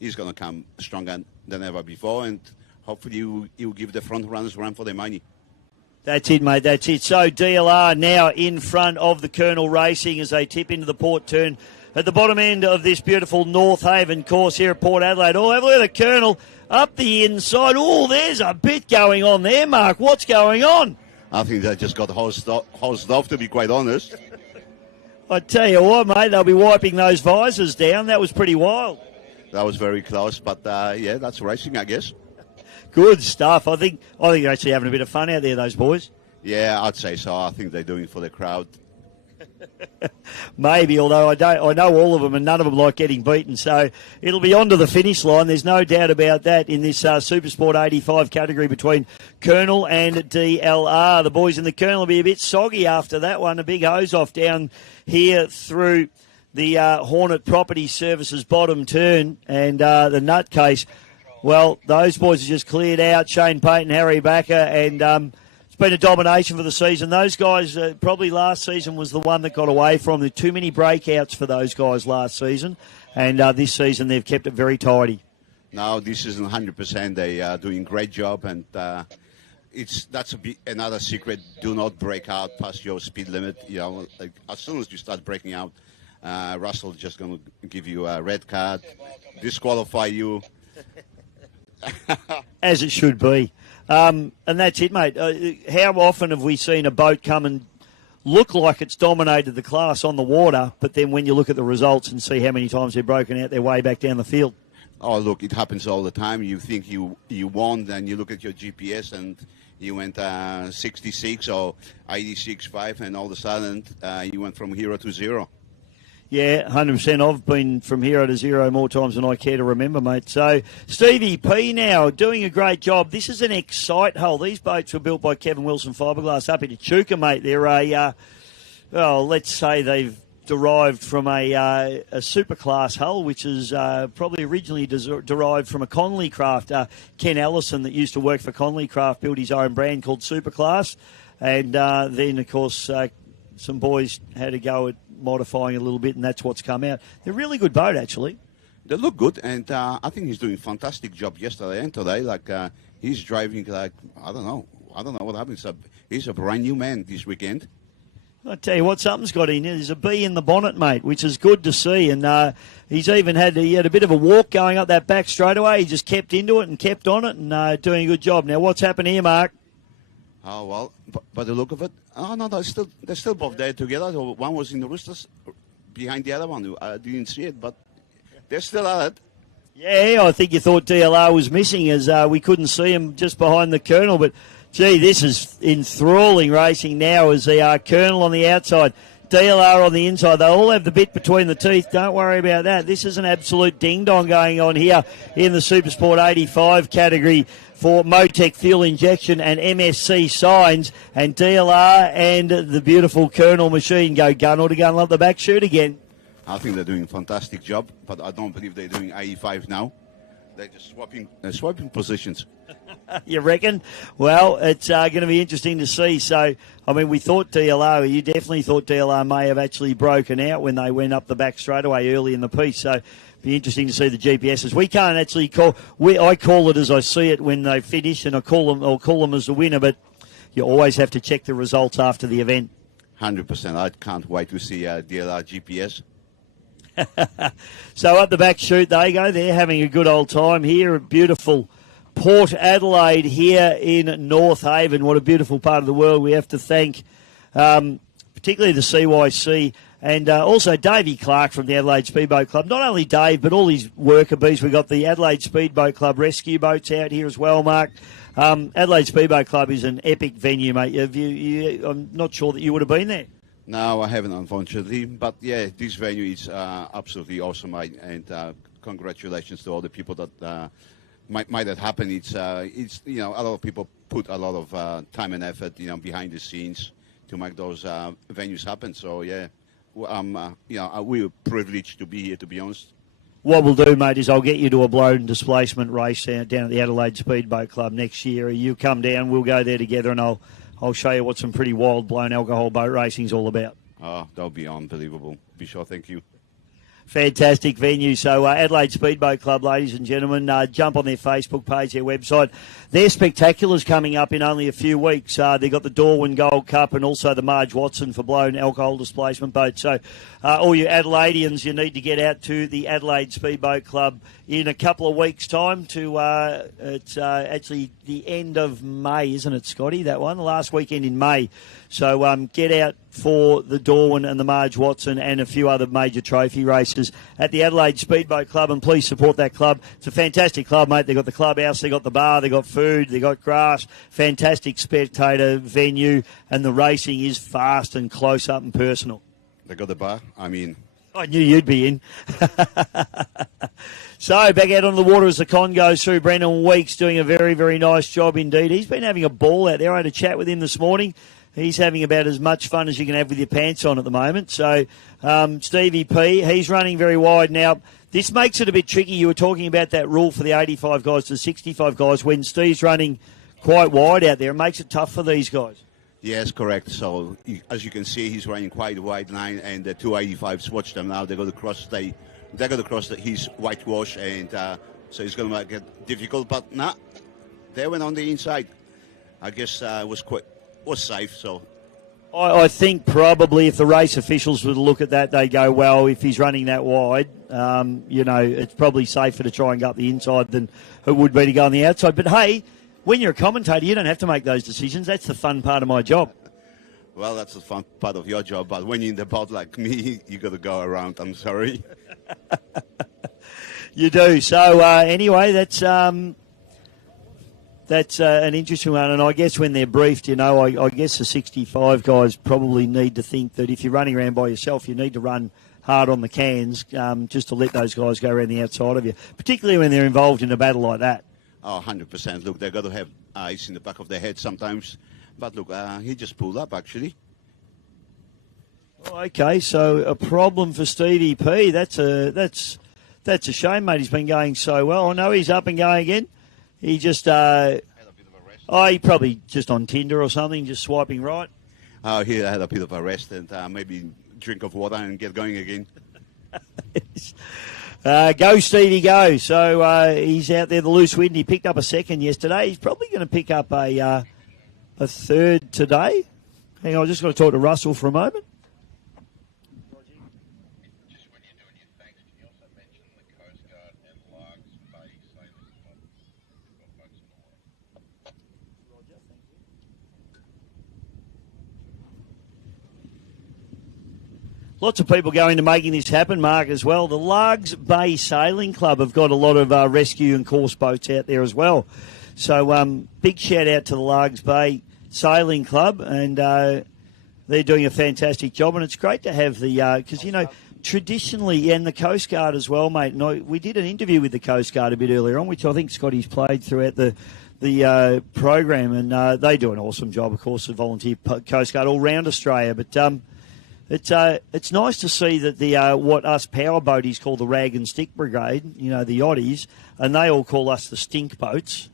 he's going to come stronger than ever before, and hopefully he'll give the front runners run for their money. That's it, mate. That's it. So DLR now in front of the Colonel Racing as they tip into the port turn at the bottom end of this beautiful North Haven course here at Port Adelaide. Oh, have a look at the Colonel up the inside. Oh, there's a bit going on there, Mark. What's going on? I think they just got hosed off, to be quite honest. I tell you what, mate, they'll be wiping those visors down. That was pretty wild. That was very close, but that's racing, I guess. Good stuff. I think they're actually having a bit of fun out there, those boys. Yeah, I'd say so. I think they're doing it for the crowd. Maybe, although I know all of them, and none of them like getting beaten. So it'll be on to the finish line. There's no doubt about that in this Supersport 85 category between Colonel and DLR. The boys in the Colonel will be a bit soggy after that one. A big hose off down here through the Hornet Property Services bottom turn, and the nutcase. Well, those boys have just cleared out. Shane Payton, Harry Backer, and it's been a domination for the season. Those guys, probably last season was the one that got away from. There were too many breakouts for those guys last season, and this season they've kept it very tidy. No, this isn't 100%. They are doing a great job, and that's another secret. Do not break out past your speed limit. Like as soon as you start breaking out, Russell just going to give you a red card, disqualify you. As it should be. And that's it, mate. How often have we seen a boat come and look like it's dominated the class on the water, but then when you look at the results and see how many times they're broken out their way back down the field? Oh, look, it happens all the time. You think you won, then you look at your GPS and you went 66 or 86.5, and all of a sudden you went from 0 to 0. Yeah, 100%. I've been from 0 to 0 more times than I care to remember, mate. So, Stevie P now doing a great job. This is an Excite hull. These boats were built by Kevin Wilson Fiberglass up in Echuca, mate. They're let's say they've derived from a superclass hull, which is probably originally derived from a Conley Craft. Ken Allison, that used to work for Conley Craft, built his own brand called Superclass. And then, of course, some boys had to go at modifying a little bit, and that's what's come out. They're a really good boat, actually. They look good, and I think he's doing a fantastic job yesterday and today. Like he's driving like I don't know what happens. He's a brand new man this weekend. I tell you what, something's got in. There's a bee in the bonnet, mate, which is good to see. And he's even had a bit of a walk going up that back straightaway. He just kept into it and kept on it, and doing a good job. Now, what's happened here, Mark? Oh, well, by the look of it, no, they're still both there together. One was in the roosters behind the other one. I didn't see it, but they're still at it. Yeah, I think you thought DLR was missing as we couldn't see him just behind the Colonel. But, gee, this is enthralling racing now as they are Colonel on the outside, DLR on the inside. They all have the bit between the teeth. Don't worry about that. This is an absolute ding-dong going on here in the Supersport 85 category for Motec fuel injection and MSC signs, and DLR and the beautiful Colonel machine go gun to gun up the back chute again. I think they're doing a fantastic job, but I don't believe they're doing 85 now. They're just swapping positions. You reckon? Well, it's going to be interesting to see. So, I mean, you definitely thought DLR may have actually broken out when they went up the back straightaway early in the piece. So, be interesting to see the GPSs. We can't actually I call it as I see it when they finish, and I'll call them as the winner. But you always have to check the results after the event. 100%. I can't wait to see DLR GPS. So up the back chute they go. They're having a good old time here at beautiful Port Adelaide here in North Haven. What a beautiful part of the world. We have to thank particularly the CYC and also Davey Clark from the Adelaide Speedboat Club. Not only Dave, but all his worker bees. We've got the Adelaide Speedboat Club rescue boats out here as well, Mark. Adelaide Speedboat Club is an epic venue, mate. I'm not sure that you would have been there. No, I haven't, unfortunately. But, yeah, this venue is absolutely awesome, mate. And congratulations to all the people that might have happened. It's a lot of people put a lot of time and effort, behind the scenes to make those venues happen. So, yeah, we're privileged to be here, to be honest. What we'll do, mate, is I'll get you to a blown displacement race down at the Adelaide Speedboat Club next year. You come down, we'll go there together, and I'll show you what some pretty wild blown alcohol boat racing's all about. Oh, that'll be unbelievable. Be sure, thank you. Fantastic venue. So Adelaide Speedboat Club, ladies and gentlemen, jump on their Facebook page, their website. Their spectacular's coming up in only a few weeks. They've got the Darwin Gold Cup and also the Marge Watson for blown alcohol displacement boats. So all you Adelaideans, you need to get out to the Adelaide Speedboat Club in a couple of weeks' time. It's actually the end of May, isn't it, Scotty, that one? The last weekend in May. So get out for the Darwin and the Marge Watson and a few other major trophy races at the Adelaide Speedboat Club, and please support that club. It's a fantastic club, mate. They've got the clubhouse, they've got the bar, they've got food, they've got grass, fantastic spectator venue, and the racing is fast and close up and personal. They got the bar? I knew you'd be in. So, back out on the water as the con goes through. Brendan Weeks doing a very, very nice job indeed. He's been having a ball out there. I had a chat with him this morning. He's having about as much fun as you can have with your pants on at the moment. So, Stevie P, he's running very wide. Now, this makes it a bit tricky. You were talking about that rule for the 85 guys to 65 guys. When Steve's running quite wide out there, it makes it tough for these guys. Yes, correct. So, as you can see, he's running quite a wide line, and the 285s, watch them now. They're going to cross his whitewash, and so it's going to make it difficult. But they went on the inside. I guess it was safe. So I think probably if the race officials would look at that, they go, well, if he's running that wide, it's probably safer to try and go up the inside than it would be to go on the outside. But, hey, when you're a commentator, you don't have to make those decisions. That's the fun part of my job. Well, that's the fun part of your job, but when you're in the boat like me, you got to go around. I'm sorry. You do. So anyway, that's an interesting one, and I guess when they're briefed, I guess the 65 guys probably need to think that if you're running around by yourself, you need to run hard on the cans just to let those guys go around the outside of you, particularly when they're involved in a battle like that. Oh, 100%. Look, they've got to have ice in the back of their head sometimes. But look, he just pulled up, actually. Okay, so a problem for Stevie P. That's a shame, mate. He's been going so well. I know he's up and going again. He just, he probably just on Tinder or something, just swiping right. Oh, he had a bit of a rest and maybe drink of water and get going again. Go, Stevie, go. So he's out there, the loose wind. He picked up a second yesterday. He's probably going to pick up a third today. Hang on, I've just got to talk to Russell for a moment. Just when you're doing your thanks, can you also mention the Coast Guard and Largs Bay Sailing Club? We've got folks in the water. Roger, thank you. Lots of people going to making this happen, Mark, as well. The Largs Bay Sailing Club have got a lot of rescue and course boats out there as well. So big shout out to the Largs Bay Sailing Club, and they're doing a fantastic job. And it's great to have the because traditionally, and the Coast Guard as well, mate. And we did an interview with the Coast Guard a bit earlier on, which I think Scotty's played throughout the program, and they do an awesome job, of course, the volunteer Coast Guard all round Australia. But it's nice to see that the what us power boaties call the Rag and Stick Brigade, the Oddies, and they all call us the Stink Boats.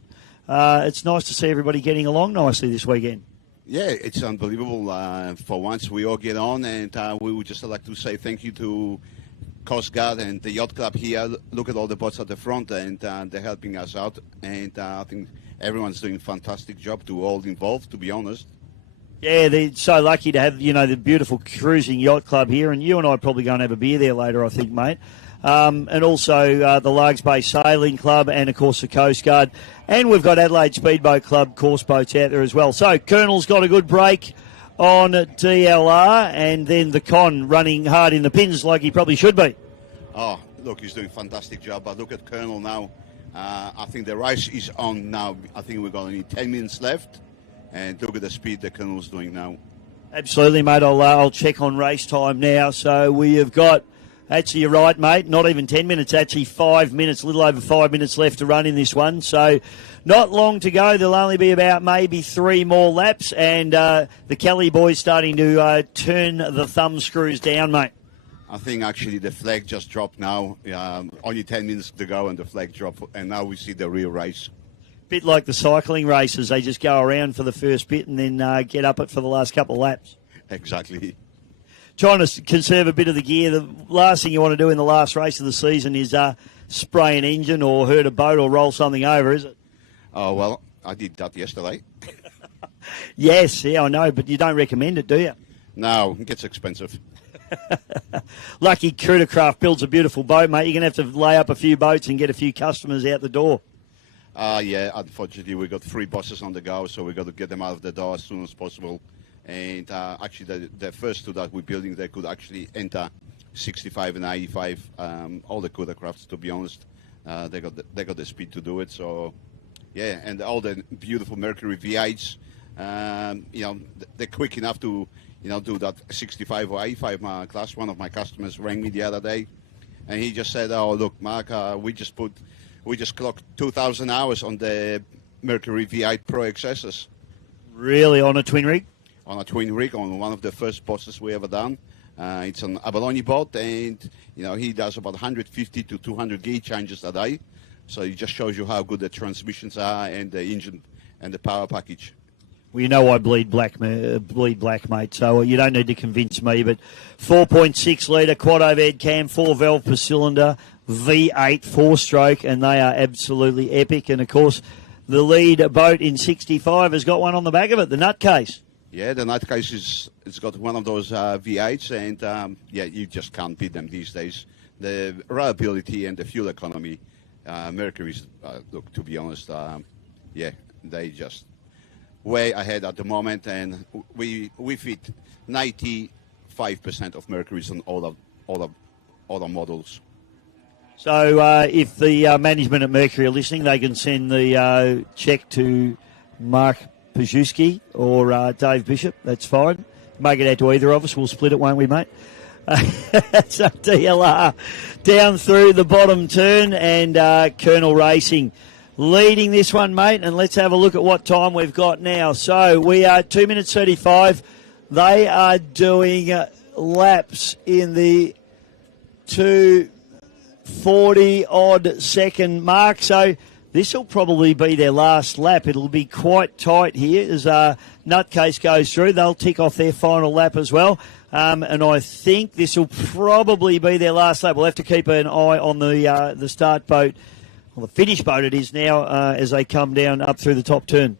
It's nice to see everybody getting along nicely this weekend. Yeah, it's unbelievable. For once, we all get on, and we would just like to say thank you to Coast Guard and the Yacht Club here. Look at all the boats at the front, and they're helping us out. And I think everyone's doing a fantastic job to all involved, to be honest. Yeah, they're so lucky to have, the beautiful cruising yacht club here, and you and I probably go and have a beer there later, I think, mate. And also the Largs Bay Sailing Club and, of course, the Coast Guard. And we've got Adelaide Speedboat Club course boats out there as well. So Colonel's got a good break on DLR, and then the Con running hard in the pins like he probably should be. Oh, look, he's doing a fantastic job. But look at Colonel now. I think the race is on now. I think we've got only 10 minutes left. And look at the speed the Colonel's doing now. Absolutely, mate. I'll check on race time now. So we have got, actually, you're right, mate, not even 10 minutes, actually 5 minutes, a little over 5 minutes left to run in this one. So not long to go. There'll only be about maybe 3 more laps. And the Kelly boys starting to turn the thumb screws down, mate. I think actually the flag just dropped now. Only 10 minutes to go and the flag dropped. And now we see the real race. Bit like the cycling races. They just go around for the first bit and then get up it for the last couple of laps. Exactly. Trying to conserve a bit of the gear. The last thing you want to do in the last race of the season is spray an engine or hurt a boat or roll something over, is it? Oh, well, I did that yesterday. Yes, yeah, I know, but you don't recommend it, do you? No, it gets expensive. Lucky Crewcraft builds a beautiful boat, mate. You're going to have to lay up a few boats and get a few customers out the door. Yeah, unfortunately, we got 3 buses on the go, so we got to get them out of the door as soon as possible. And actually, the first 2 that we're building, they could actually enter 65 and 85. All the Crewcrafts, to be honest, they got the speed to do it. So, yeah, and all the beautiful Mercury V8s, they're quick enough to, do that 65 or 85 class. One of my customers rang me the other day, and he just said, "Oh, look, Mark, we just clocked 2,000 hours on the Mercury V8 Pro XSs." Really, on a twin rig? On a twin rig, on one of the first buses we ever done. It's an abalone boat, and he does about 150 to 200 gear changes a day. So it just shows you how good the transmissions are and the engine and the power package. Well, I bleed black, mate, so you don't need to convince me. But 4.6 litre quad overhead cam, 4 valve per cylinder, V8 4-stroke, and they are absolutely epic. And, of course, the lead boat in 65 has got one on the back of it, the Nutcase. Yeah, the Nutcase it's got one of those V8s, and you just can't beat them these days. The reliability and the fuel economy, Mercury's, look, to be honest, they just way ahead at the moment, and we fit 95% of Mercury's on all the models. So if the management at Mercury are listening, they can send the cheque to Mark Pajewski or Dave Bishop. That's fine. Make it out to either of us. We'll split it, won't we, mate? So DLR down through the bottom turn, and Colonel Racing leading this one, mate. And let's have a look at what time we've got now. So we are 2 minutes 35. They are doing laps in the 2:40-odd second mark. So this will probably be their last lap. It'll be quite tight here as Nutcase goes through. They'll tick off their final lap as well. And I think this will probably be their last lap. We'll have to keep an eye on the start boat, well, the finish boat it is now, as they come down up through the top turn.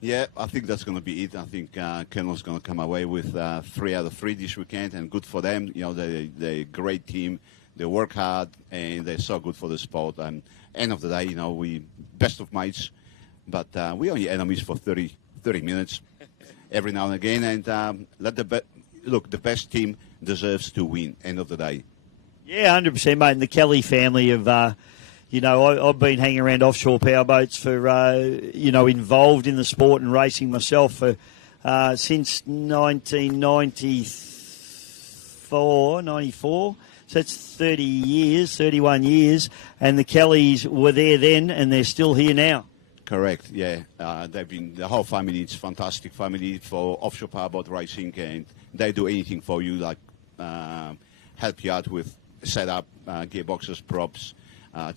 Yeah, I think that's going to be it. I think Colonel's going to come away with 3 out of 3 this weekend, and good for them. You know, they're a great team. They work hard, and they're so good for the sport. And end of the day, you know, we best of mates, but we only enemies for 30 minutes every now and again. And the best team deserves to win. End of the day. Yeah, 100%, mate. And the Kelly family of, I've been hanging around offshore powerboats for, involved in the sport and racing myself for since 1994. So it's 31 years, and the Kellys were there then, and they're still here now. Correct, yeah. The whole family. It's a fantastic family for offshore powerboat racing, and they do anything for you, like help you out with setup, gearboxes, props,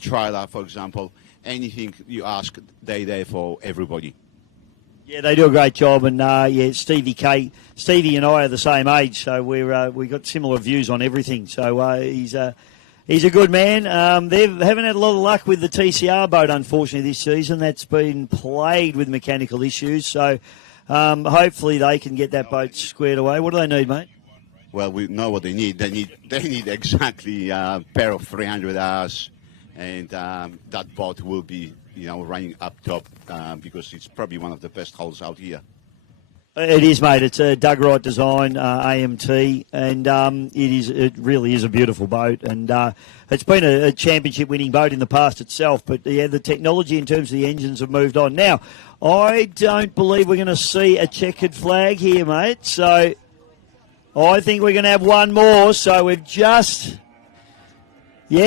trailer, for example. Anything you ask, they're there for everybody. Yeah, they do a great job, and Stevie and I are the same age, so we got similar views on everything. So he's a good man. They haven't had a lot of luck with the TCR boat, unfortunately, this season. That's been plagued with mechanical issues. So hopefully they can get that boat squared away. What do they need, mate? Well, we know what they need. They need exactly a pair of 300 hours, and that boat will be, running up top because it's probably one of the best hulls out here. It is, mate. It's a Doug Wright design, AMT, and it really is a beautiful boat. And it's been a championship-winning boat in the past itself, but the technology in terms of the engines have moved on. Now, I don't believe we're going to see a checkered flag here, mate. So I think we're going to have one more. So we've just...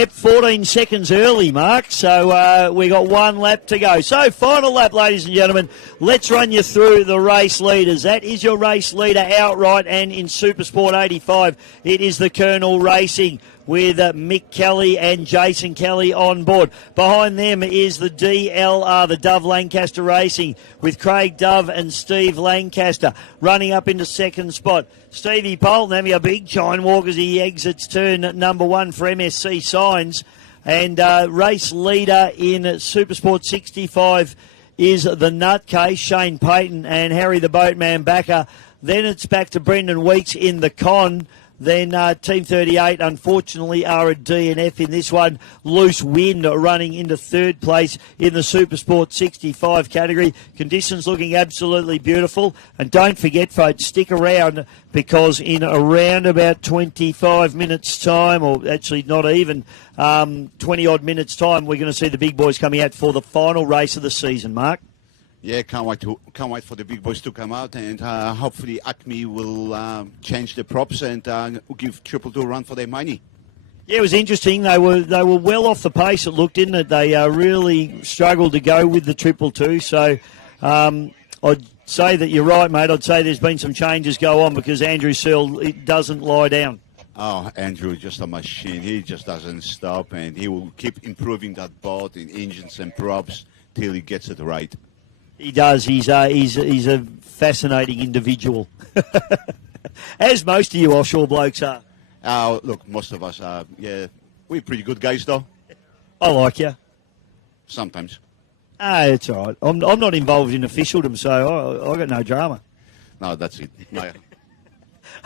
14 seconds early, Mark. So we got one lap to go. So final lap, ladies and gentlemen. Let's run you through the race leaders. That is your race leader outright, and in Supersport 85, it is the Colonel Racing with Mick Kelly and Jason Kelly on board. Behind them is the DLR, the Dove Lancaster Racing, with Craig Dove and Steve Lancaster running up into second spot. Stevie Polton having a big shine walk as he exits turn number 1 for MSC Signs. And race leader in Supersport 65 is the Nutcase, Shane Payton and Harry the Boatman Backer. Then it's back to Brendan Weeks in the Con. Then Team 38, unfortunately, are a DNF in this one. Loose Wind running into third place in the Supersport 65 category. Conditions looking absolutely beautiful. And don't forget, folks, stick around because in around about 25 minutes' time, or actually not even 20-odd minutes' time, we're going to see the big boys coming out for the final race of the season, Mark. Yeah, can't wait for the big boys to come out, and hopefully Acme will change the props and give Triple Two a run for their money. Yeah, it was interesting. They were well off the pace. It looked, didn't it? They really struggled to go with the Triple Two. So I'd say that you're right, mate. I'd say there's been some changes go on because Andrew Searle doesn't lie down. Oh, Andrew, just a machine. He just doesn't stop, and he will keep improving that boat in engines and props till he gets it right. He does. He's a fascinating individual, as most of you offshore blokes are. Look, most of us are. Yeah, we're pretty good guys, though. I like you. Sometimes. It's all right. I'm not involved in officialdom, so I got no drama. No, that's it. No.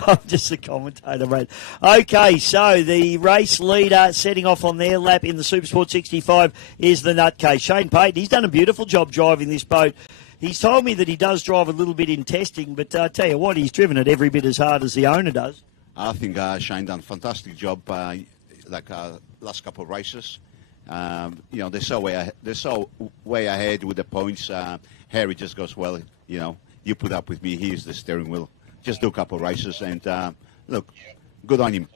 I'm just a commentator, mate. Okay, so the race leader setting off on their lap in the Supersport 65 is the Nutcase. Shane Payton, he's done a beautiful job driving this boat. He's told me that he does drive a little bit in testing, but I tell you what, he's driven it every bit as hard as the owner does. I think Shane done a fantastic job, last couple of races. They're so way ahead with the points. Harry just goes, well, you put up with me. Here's the steering wheel. Just do a couple of races, and look, good on him.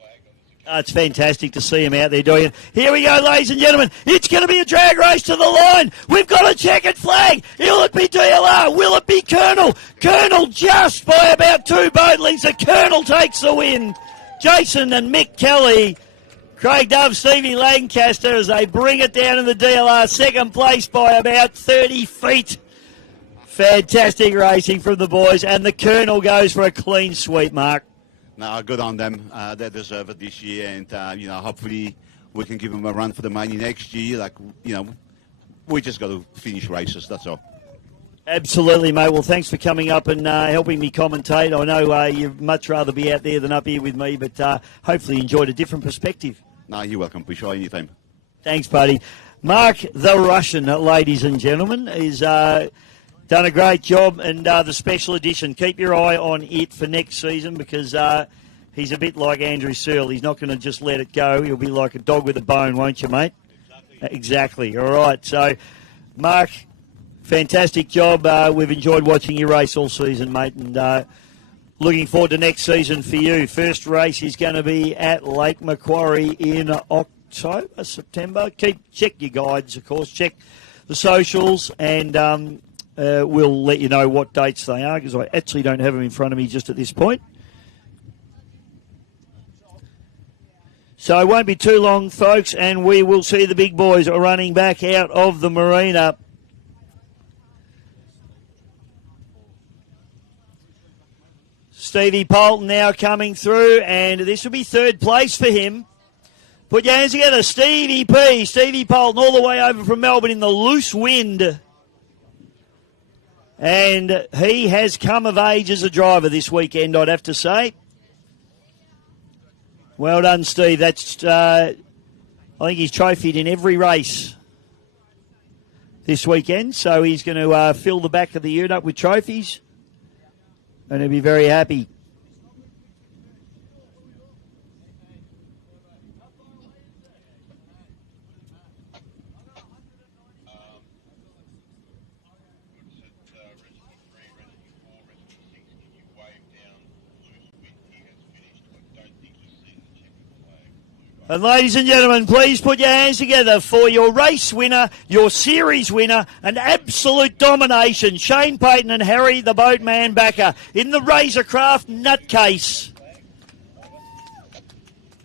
It's fantastic to see him out there doing it. Here we go, ladies and gentlemen. It's going to be a drag race to the line. We've got a checkered flag. Will it be DLR? Will it be Colonel? Colonel just by about 2 boat lengths. The Colonel takes the win. Jason and Mick Kelly, Craig Dove, Stevie Lancaster as they bring it down in the DLR. Second place by about 30 feet. Fantastic racing from the boys. And the Colonel goes for a clean sweep, Mark. No, good on them. They deserve it this year, and hopefully we can give them a run for the money next year. We just got to finish races. That's all. Absolutely, mate. Well, thanks for coming up and helping me commentate. I know you'd much rather be out there than up here with me, but hopefully you enjoyed a different perspective. No, you're welcome. Be sure anytime. Thanks, buddy. Mark the Russian, ladies and gentlemen, is done a great job, and the special edition. Keep your eye on it for next season because he's a bit like Andrew Searle. He's not going to just let it go. He'll be like a dog with a bone, won't you, mate? Exactly. All right. So, Mark, fantastic job. We've enjoyed watching your race all season, mate, and looking forward to next season for you. First race is going to be at Lake Macquarie in October, September. Check your guides, of course. Check the socials, and we'll let you know what dates they are because I actually don't have them in front of me just at this point. So it won't be too long, folks, and we will see the big boys running back out of the marina. Stevie Polton now coming through, and this will be third place for him. Put your hands together, Stevie Polton, all the way over from Melbourne in the loose wind. And he has come of age as a driver this weekend, I'd have to say. Well done, Steve. That's I think he's trophied in every race this weekend, so he's going to fill the back of the ute up with trophies, and he'll be very happy. And ladies and gentlemen, please put your hands together for your race winner, your series winner, and absolute domination, Shane Payton and Harry the Boatman Backer in the Razorcraft Nutcase.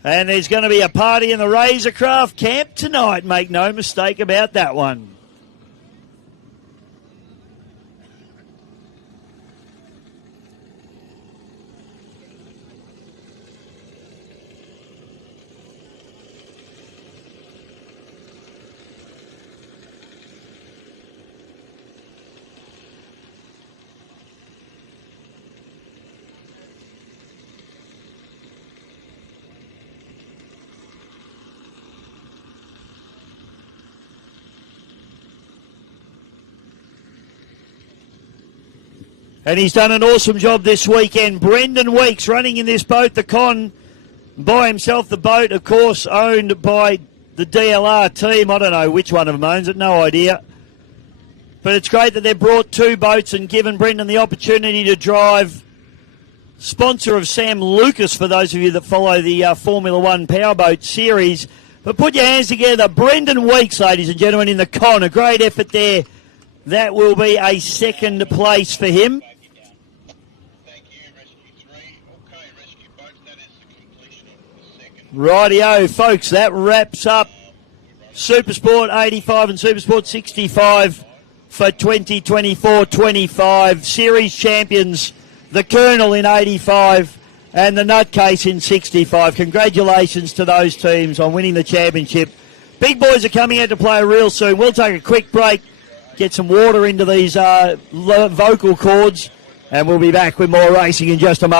And there's going to be a party in the Razorcraft camp tonight, make no mistake about that one. And he's done an awesome job this weekend. Brendan Weeks running in this boat, the Con, by himself. The boat, of course, owned by the DLR team. I don't know which one of them owns it, no idea. But it's great that they've brought 2 boats and given Brendan the opportunity to drive. Sponsor of Sam Lucas, for those of you that follow the Formula One Powerboat Series. But put your hands together. Brendan Weeks, ladies and gentlemen, in the Con. A great effort there. That will be a second place for him. Rightio, folks, that wraps up Supersport 85 and Supersport 65 for 2024-25. Series champions, the Colonel in 85 and the Nutcase in 65. Congratulations to those teams on winning the championship. Big boys are coming out to play real soon. We'll take a quick break. get some water into these vocal cords, and we'll be back with more racing in just a moment.